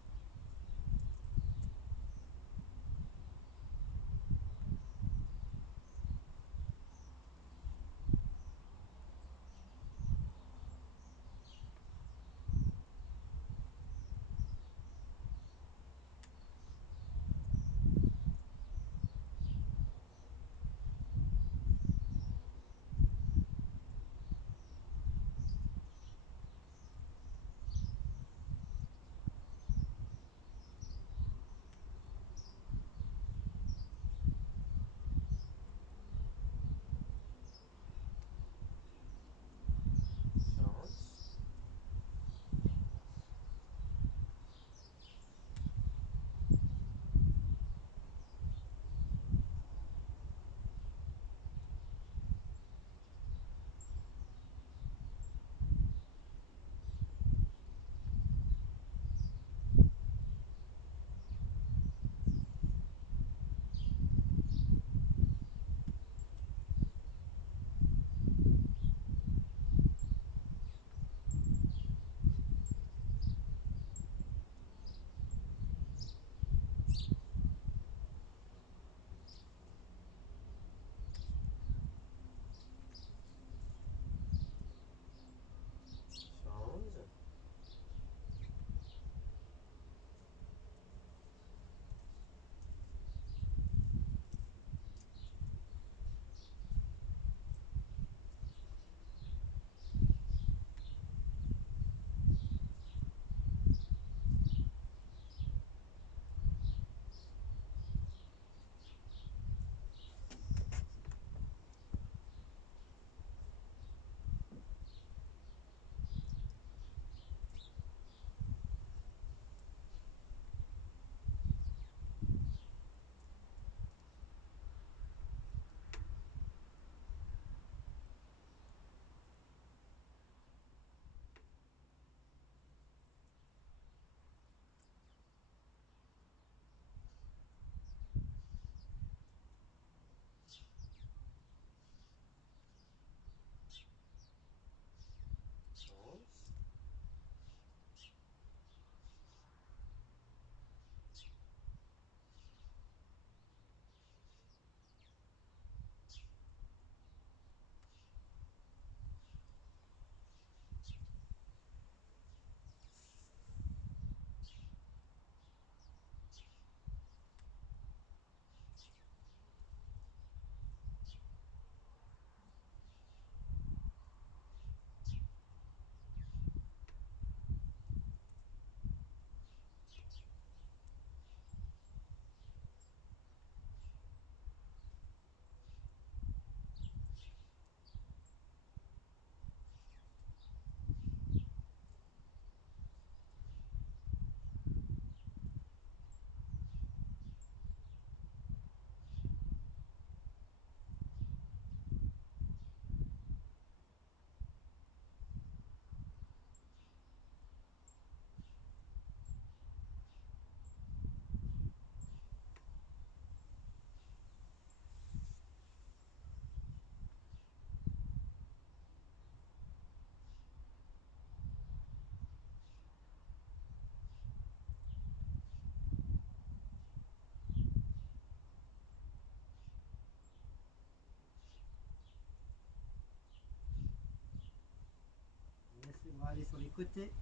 aller sur les côtés.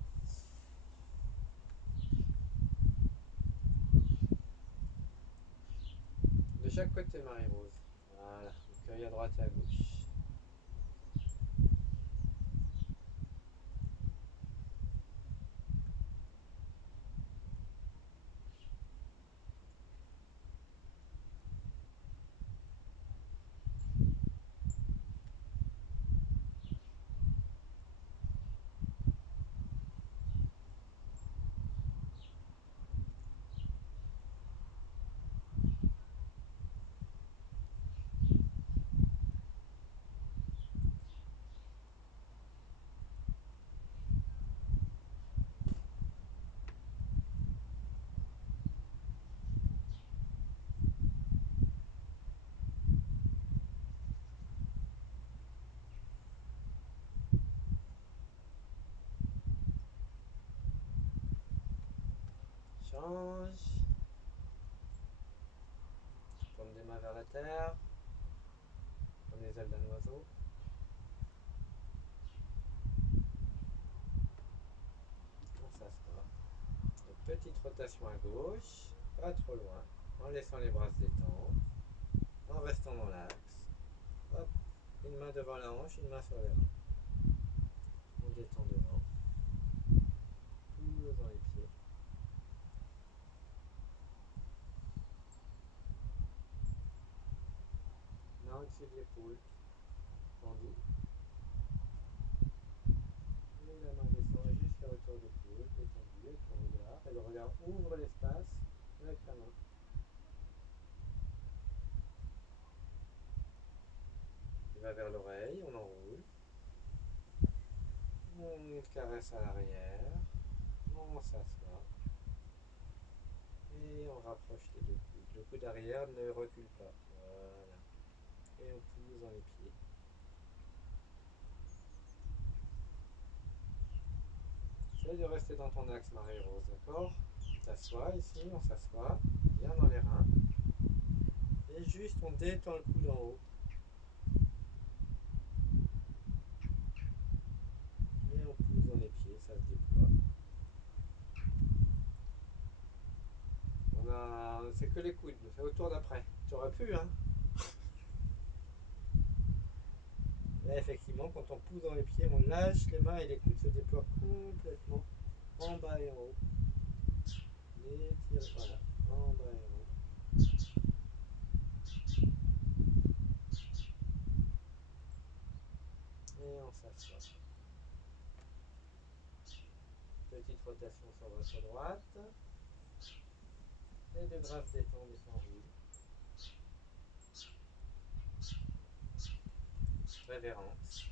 De chaque côté, Marie-Rose. Voilà, donc œil à droite et à gauche. Change. Tourne des mains vers la terre. Comme les ailes d'un oiseau. On s'assoit. Une petite rotation à gauche. Pas trop loin. En laissant les bras se détendre. En restant dans l'axe. Hop. Une main devant la hanche, une main sur les reins. On détend devant. Pousse dans les pieds. Main au-dessus de l'épaule. Tendue. Et la main descend jusqu'à hauteur d'épaule. Détendue avec le regard. Et le regard ouvre l'espace avec la main. Il va vers l'oreille, on enroule. On caresse à l'arrière. On s'assoit. Et on rapproche les deux coudes. Le coude arrière ne recule pas. Voilà. Et on pousse dans les pieds. Essaye de rester dans ton axe, Marie-Rose, d'accord? Tu t'assois ici, on s'assoit. Bien dans les reins. Et juste, on détend le coude en haut. Et on pousse dans les pieds, ça se déploie. C'est que les coudes, c'est au tour d'après. Tu aurais pu, hein? Là, effectivement, quand on pousse dans les pieds, on lâche les mains et les coudes se déploient complètement en bas et en haut. Les tire, voilà, en bas et en haut. Et on s'assoit. Petite rotation sur votre droite. Et de grâce détendre et s'enroule. Révérence.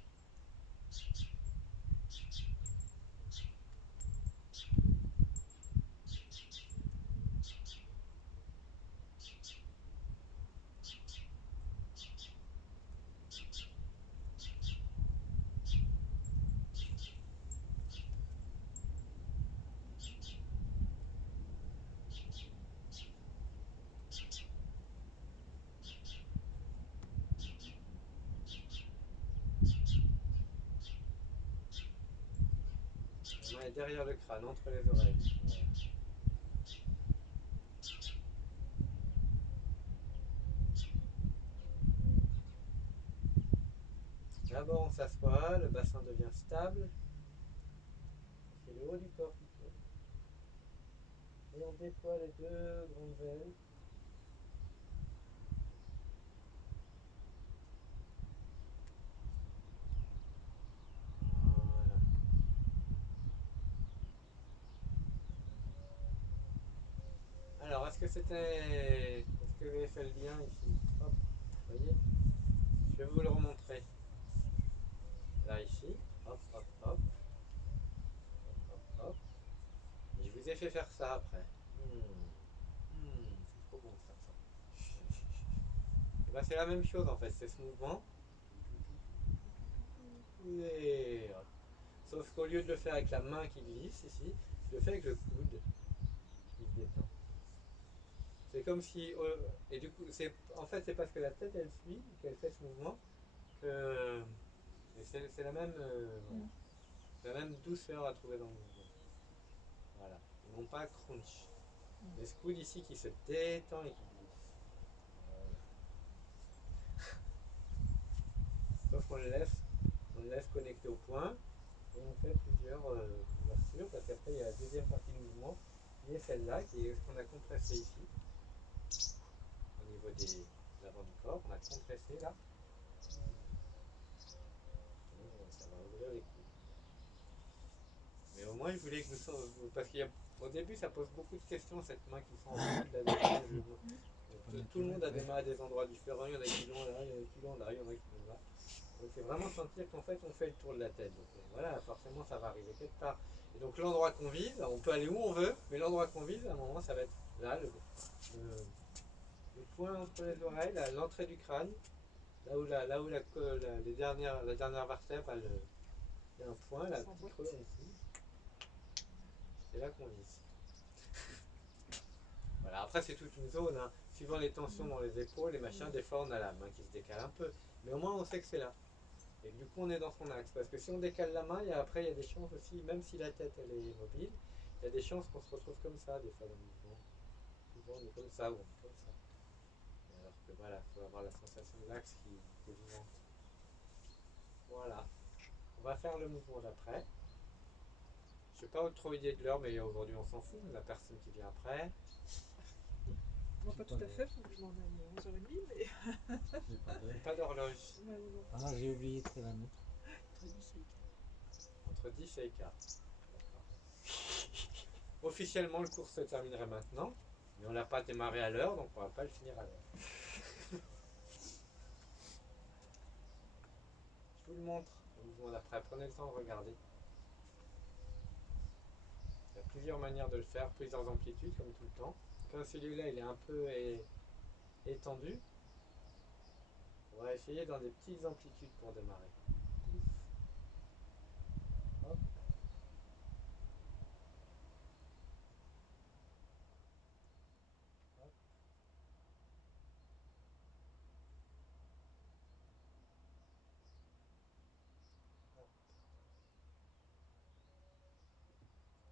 La main est derrière le crâne, entre les oreilles. Voilà. D'abord on s'assoit, le bassin devient stable. C'est le haut du corps qui tourne. Et on déploie les deux grandes ailes. Voilà. Alors, est-ce que c'était... Est-ce que vous avez fait le lien ici? Hop, vous voyez? Je vais vous le remontrer. Là, ici. Hop, hop, hop. Hop, hop, hop. Et je vous ai fait faire ça après. C'est trop bon de faire ça. Et ben, c'est la même chose en fait, c'est ce mouvement. Et hop. Sauf qu'au lieu de le faire avec la main qui glisse ici, je le fais avec le coude qui se détend. C'est comme si. Et du coup, en fait, c'est parce que la tête elle suit, qu'elle fait ce mouvement, que. Et c'est la même. Voilà. La même douceur à trouver dans le mouvement. Voilà. Et non pas crunch. Les coude ici qui se détend et qui glisse. Voilà. Sauf on le laisse connecté au point et on fait plusieurs ouvertures parce qu'après il y a la deuxième partie du mouvement qui est celle-là, qui est ce qu'on a compressé ici au niveau de l'avant du corps. On a compressé là. Et ça va ouvrir les coudes. Mais au moins je voulais que parce qu'au début ça pose beaucoup de questions cette main qui s'enroule là devant. Tout le monde a des mains à des endroits différents. Il y en a qui l'ont là, il y en a qui l'ont là, il y en a qui l'ont là. Donc c'est vraiment sentir qu'en fait on fait le tour de la tête. Donc voilà, forcément ça va arriver quelque part. Et donc l'endroit qu'on vise, on peut aller où on veut, mais l'endroit qu'on vise, à un moment ça va être là, le point entre les oreilles, l'entrée du crâne, là où la dernière vertèbre, il y a un point, là, un petit creux en dessous. C'est là qu'on vise. Voilà, après c'est toute une zone, hein. Suivant les tensions dans les épaules, les machins, des fois on a la main qui se décale un peu. Mais au moins on sait que c'est là. Et du coup, on est dans son axe. Parce que si on décale la main, après, il y a des chances aussi, même si la tête elle est mobile, il y a des chances qu'on se retrouve comme ça, des fois dans le mouvement. Souvent, on est comme ça ou on est comme ça. Et alors que voilà, il faut avoir la sensation de l'axe qui est vivante. Voilà. On va faire le mouvement d'après. Je n'ai pas trop idée de l'heure, mais aujourd'hui, on s'en fout. La personne qui vient après. Moi, pas tout à fait, faut que je m'en aille à 11h30, mais. J'ai pas d'horloge. Ouais, non, non. Ah, j'ai oublié de la mettre. Entre 10 et 4. D'accord. Officiellement, le cours se terminerait maintenant. Mais on l'a pas démarré à l'heure, donc on va pas le finir à l'heure. Je vous le montre, le mouvement d'après. Prenez le temps de regarder. Il y a plusieurs manières de le faire, plusieurs amplitudes, comme tout le temps. Quand celui-là, il est un peu étendu, on va essayer dans des petites amplitudes pour démarrer. Hop. Hop. Hop.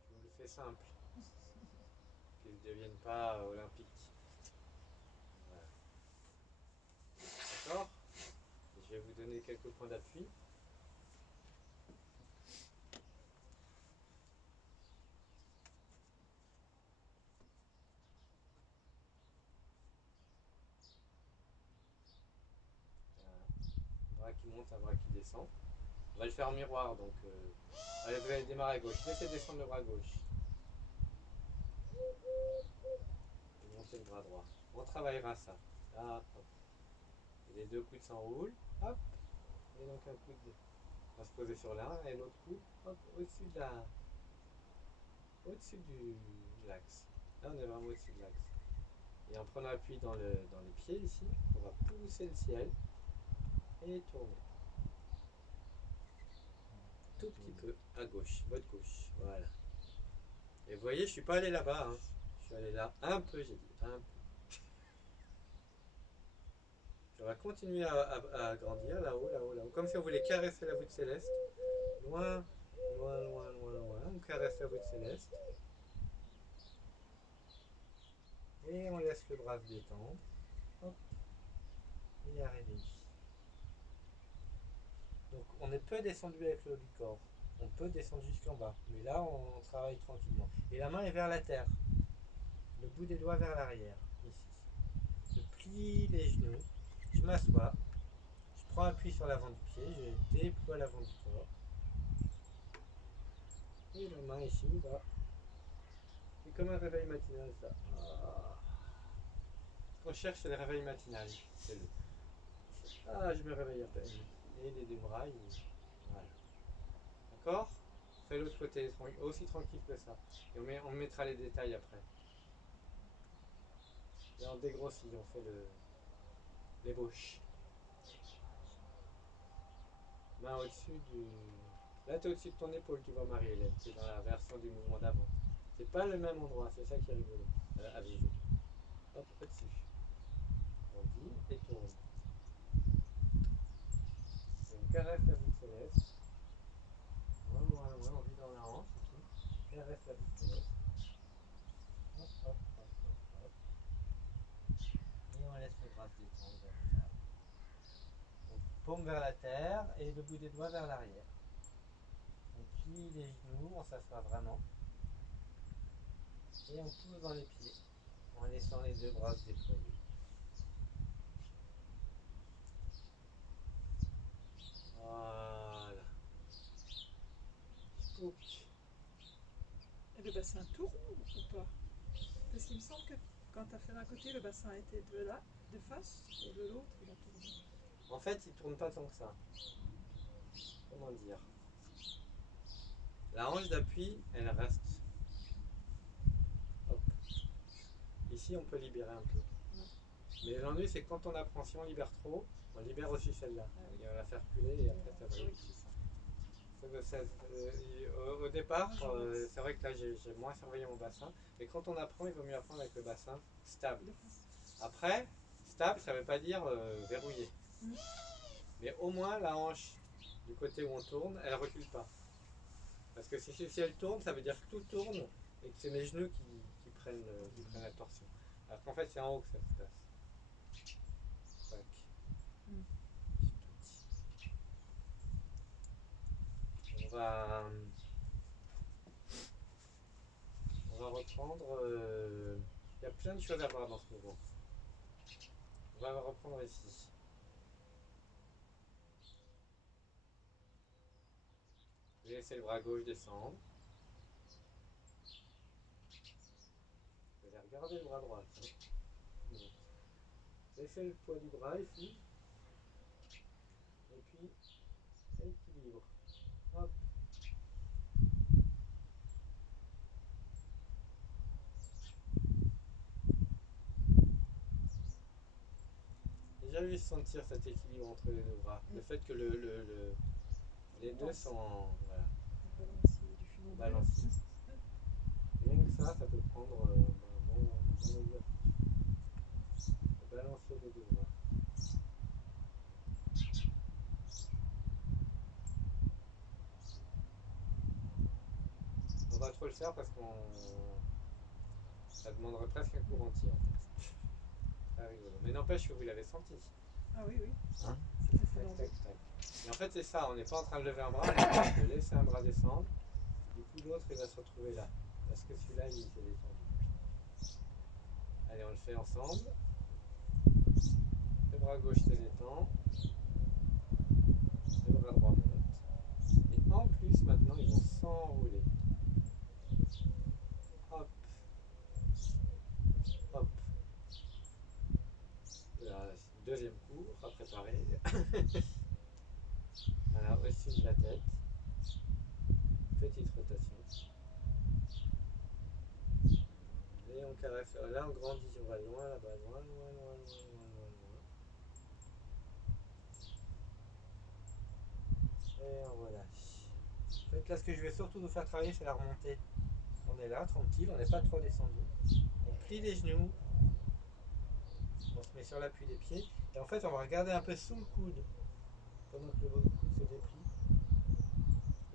Je vous le fais simple, qu'il ne devienne pas olympique. Voilà. D'accord? Je vais vous donner quelques points d'appui. Un bras qui monte, un bras qui descend. On va le faire en miroir, donc allez, vous allez démarrer à gauche. Laissez descendre le bras gauche. Et montez le bras droit. On travaillera ça. Là, hop. Et les deux coudes s'enroulent. Hop. Et donc un coude va se poser sur l'un et l'autre coude, hop, au-dessus de l'axe. Là, on est vraiment au-dessus de l'axe. Et en prenant appui dans les pieds ici, on va pousser le ciel et tourner. Tout petit peu à gauche, votre gauche. Voilà. Et vous voyez, je ne suis pas allé là-bas. Hein. Je suis allé là un peu, j'ai dit. Un peu. On va continuer à grandir là-haut, là-haut, là-haut. Comme si on voulait caresser la voûte céleste. Loin, loin, loin, loin, loin. On caresse la voûte céleste. Et on laisse le bras se détendre. Hop. Et arriver ici. Donc on est peu descendu avec le haut du corps. On peut descendre jusqu'en bas. Mais là, on travaille tranquillement. Et la main est vers la terre. Le bout des doigts vers l'arrière. Ici. Je plie les genoux. Je m'assois. Je prends appui sur l'avant du pied. Je déploie l'avant du corps. Et la main ici va. C'est comme un réveil matinal, ça. Ce qu'on cherche, c'est le réveil matinal. C'est le. Ah, je me réveille à peine. Et les deux bras, voilà. D'accord? On fait l'autre côté, aussi tranquille que ça. Et on mettra les détails après. Là, on dégrossit, on fait l'ébauche. Main au-dessus du. Là, tu es au-dessus de ton épaule, tu vois, Marie-Hélène. C'est dans la version du mouvement d'avant. C'est pas le même endroit, c'est ça qui est rigolo à viser. Hop, au-dessus. On dit et tourne. Et on caresse la voûte céleste. Loin, loin, loin, paume vers la terre et le bout des doigts vers l'arrière. On plie les genoux, on s'assoit vraiment. Et on pousse dans les pieds en laissant les deux bras se déployer. Voilà. Spook. Et le bassin tourne ou pas? Parce qu'il me semble que quand tu as fait d'un côté, le bassin était de là, de face, et de l'autre, il a tourné. En fait, il tourne pas tant que ça. Comment dire? La hanche d'appui, elle reste. Hop. Ici, on peut libérer un peu. Ouais. Mais l'ennui, c'est que quand on apprend, si on libère trop, on libère aussi celle-là. Ah oui. Et on va la faire reculer et après ça brille. Oui, c'est ça. Au départ, Je vois. c'est vrai que là j'ai moins surveillé mon bassin, mais quand on apprend, il vaut mieux apprendre avec le bassin stable. De face. Après, stable, ça ne veut pas dire verrouillé, Mm. mais au moins la hanche du côté où on tourne, elle ne recule pas. Parce que si elle tourne, ça veut dire que tout tourne et que c'est mes genoux qui prennent la torsion. Alors qu'en fait, c'est en haut que ça se passe. Tac. Mm. On va, on va reprendre. Il y a plein de choses à voir dans ce mouvement. On va reprendre ici. Je vais laisser le bras gauche descendre. Vous allez regarder le bras droit. Hein. Laissez le poids du bras ici. Et puis, équilibre. Hop. Déjà vu sentir cet équilibre entre les deux bras. Le fait que les deux sont voilà, Le balancier du funambule. balanciers. Rien que ça peut prendre un bon exercice. Le balancier des deux bras. On va trop le faire parce qu'on ça demanderait presque un cours entier en fait. Très rigolo. Mais n'empêche que vous l'avez senti. Ah oui, oui. Hein? C'était Tac, funambule. tac, tac. Et en fait, c'est ça, on n'est pas en train de lever un bras, on est en train de laisser un bras descendre. Du coup, l'autre, il va se retrouver là. Parce que celui-là, il s'est détendu. Allez, on le fait ensemble. Le bras gauche se détend. Le bras droit monte. Et en plus, maintenant, ils vont s'enrouler. Hop. Hop. Là, deuxième cours à préparer. Voilà, au-dessus de la tête. Petite rotation. Et on caresse. Là, on grandit, on va loin là-bas, loin, loin, loin, loin, loin, loin, loin. Et on relâche. En fait, là, ce que je vais surtout vous faire travailler, c'est la remontée. On est là, tranquille, on n'est pas trop descendu. On plie les genoux. On se met sur l'appui des pieds. Et en fait, on va regarder un peu sous le coude pendant que le coude se déplie.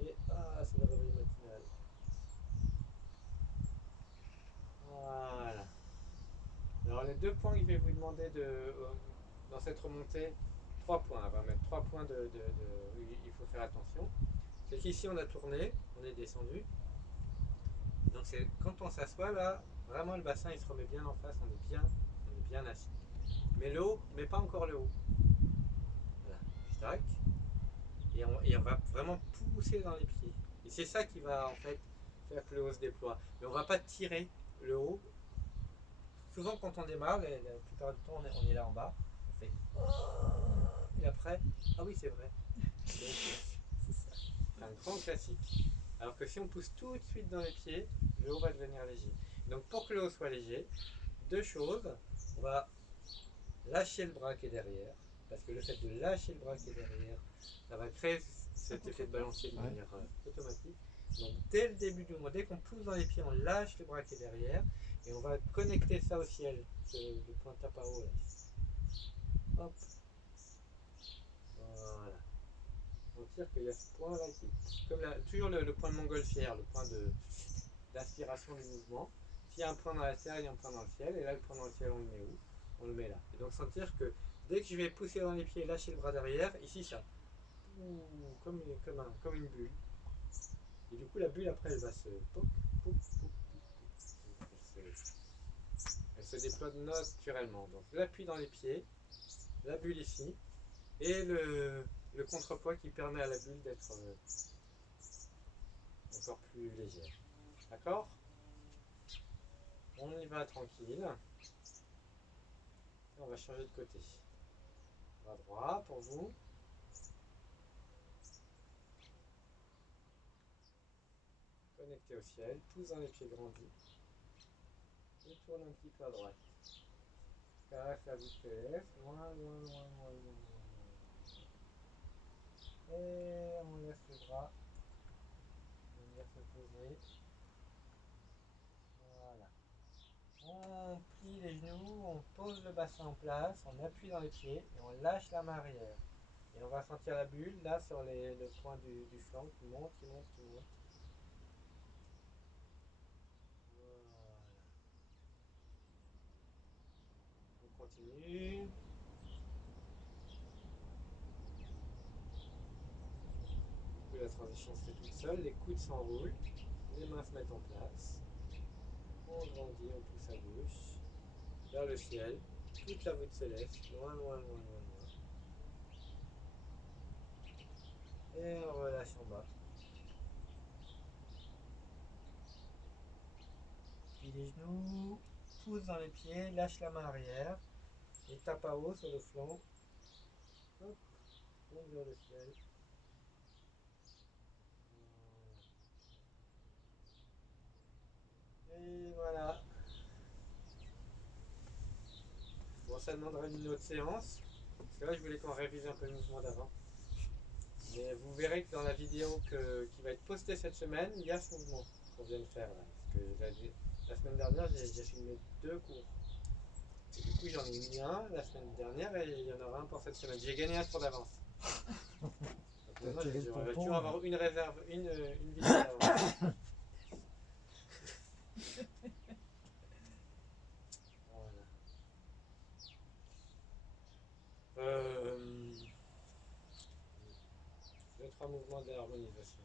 Et c'est le réveil matinal. Voilà. Alors, les 2 points que je vais vous demander dans cette remontée, 3 points. On va mettre 3 points il faut faire attention. C'est qu'ici, on a tourné, on est descendu. Donc, c'est quand on s'assoit là, vraiment le bassin il se remet bien en face, on est bien assis. Mais le haut, mais pas encore le haut. Voilà. Tac. Et on va vraiment pousser dans les pieds. Et c'est ça qui va en fait faire que le haut se déploie. Mais on va pas tirer le haut. Souvent quand on démarre, la plupart du temps on est là en bas. On fait et après, ah oui c'est vrai. C'est ça. C'est un grand classique. Alors que si on pousse tout de suite dans les pieds, le haut va devenir léger. Donc pour que le haut soit léger, 2 choses. On va lâcher le bras qui est derrière. Parce que le fait de lâcher le bras qui est derrière, ça va créer cet effet de balancier de manière automatique. Donc dès le début du mouvement, dès qu'on pousse dans les pieds, on lâche le bras qui est derrière et on va connecter ça au ciel, le point tape à haut là. Hop. Voilà. Sentir qu'il y a ce point là qui est comme toujours le point de montgolfière, le point d'aspiration du mouvement. S'il y a un point dans la terre, il y a un point dans le ciel, et là le point dans le ciel on le met où? On le met là. Et donc sentir que Dès que je vais pousser dans les pieds et lâcher le bras derrière, ici ça. Comme une bulle. Et du coup, la bulle après, elle va se. Pouc, pouc, pouc, pouc, pouc. Elle se déploie naturellement. Donc l'appui dans les pieds, la bulle ici, et le contrepoids qui permet à la bulle d'être encore plus légère. D'accord? On y va tranquille. Et on va changer de côté. Bras droit pour vous. Connecté au ciel. Pousse dans les pieds grandis. Et tourne un petit peu à droite. Caresse la bouche céleste. Loin, loin, loin, loin, loin, loin. Et on laisse le bras venir se poser. Voilà. On plie les genoux, on pose le bassin en place, on appuie dans les pieds et on lâche la main arrière. Et on va sentir la bulle là sur le point du flanc qui monte, qui monte, qui monte. Voilà. On continue. Du coup, la transition se fait toute seule, les coudes s'enroulent, les mains se mettent en place. On grandit, on pousse à gauche, vers le ciel, toute la voûte céleste, loin, loin, loin, loin, loin. Et on relâche en bas. Puis les genoux, pousse dans les pieds, lâche la main arrière, et tape à haut sur le flanc. Hop, monte vers le ciel. Et voilà. Bon, ça demanderait une autre séance. Parce que là, je voulais qu'on révise un peu le mouvement d'avant. Mais vous verrez que dans la vidéo qui va être postée cette semaine, il y a ce mouvement qu'on vient de faire là. Parce que la semaine dernière, j'ai filmé 2 cours. Et du coup, j'en ai mis un la semaine dernière et il y en aura un pour cette semaine. J'ai gagné un tour d'avance. Donc maintenant, j'aurais toujours avoir une réserve, une vidéo d'avance. Voilà. Euh, 2-3 mouvements d'harmonisation.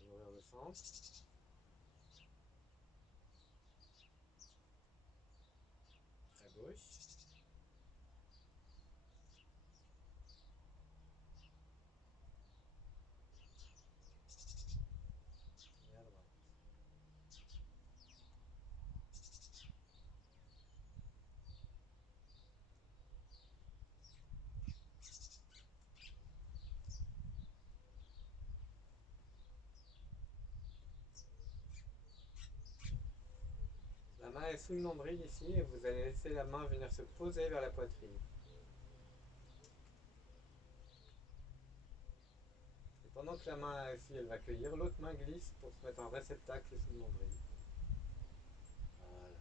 On va ouvrir le centre. À gauche. Et à droite. La main est sous le nombril ici et vous allez laisser la main venir se poser vers la poitrine. Et pendant que la main ici elle va cueillir, l'autre main glisse pour se mettre en réceptacle sous le nombril. Voilà.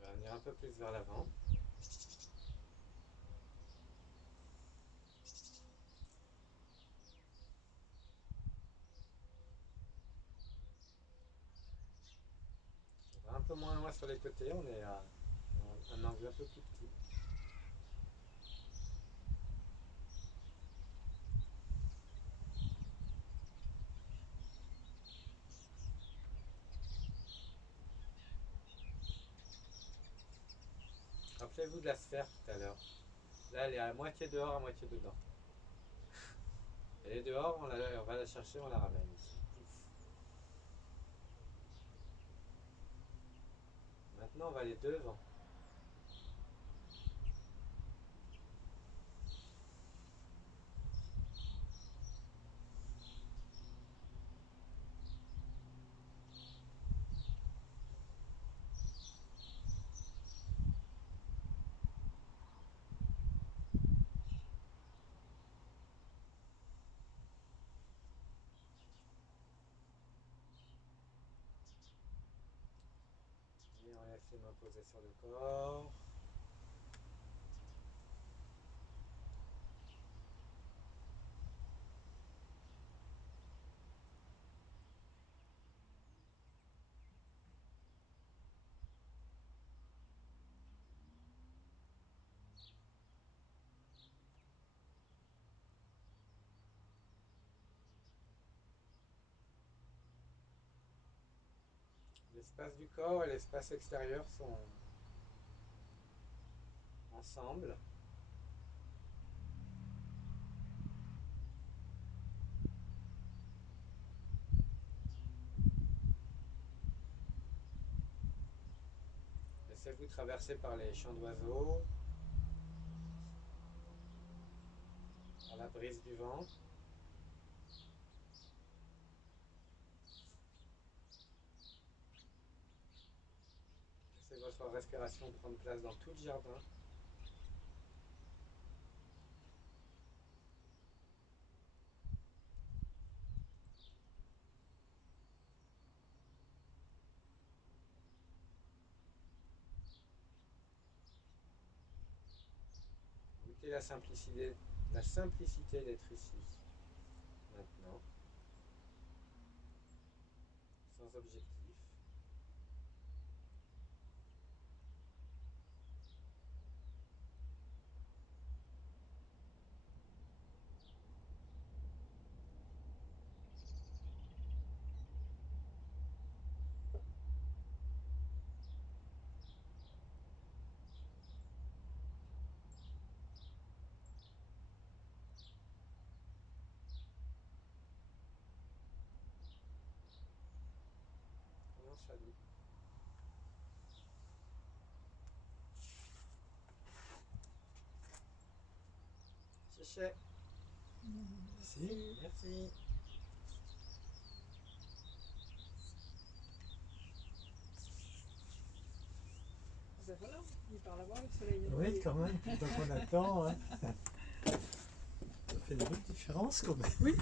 On va venir un peu plus vers l'avant. On va un peu moins loin sur les côtés, on est à un angle un peu plus petit. Rappelez-vous de la sphère tout à l'heure. Là, elle est à moitié dehors, à moitié dedans. Elle est dehors, on va la chercher, on la ramène ici. Maintenant, on va aller devant. Les mains posées sur le corps. L'espace du corps et l'espace extérieur sont ensemble. Laissez-vous traverser par les chants d'oiseaux, par la brise du vent. Laissez votre respiration prendre place dans tout le jardin. Goûtez la simplicité d'être ici, maintenant, sans objectif. Et en shadow. Chéché. Merci. Merci. Ben voilà, il part là-bas, le soleil est Oui, levé. quand même, tout ce qu'on attend. Hein. Ça fait une bonne différence quand même. Oui.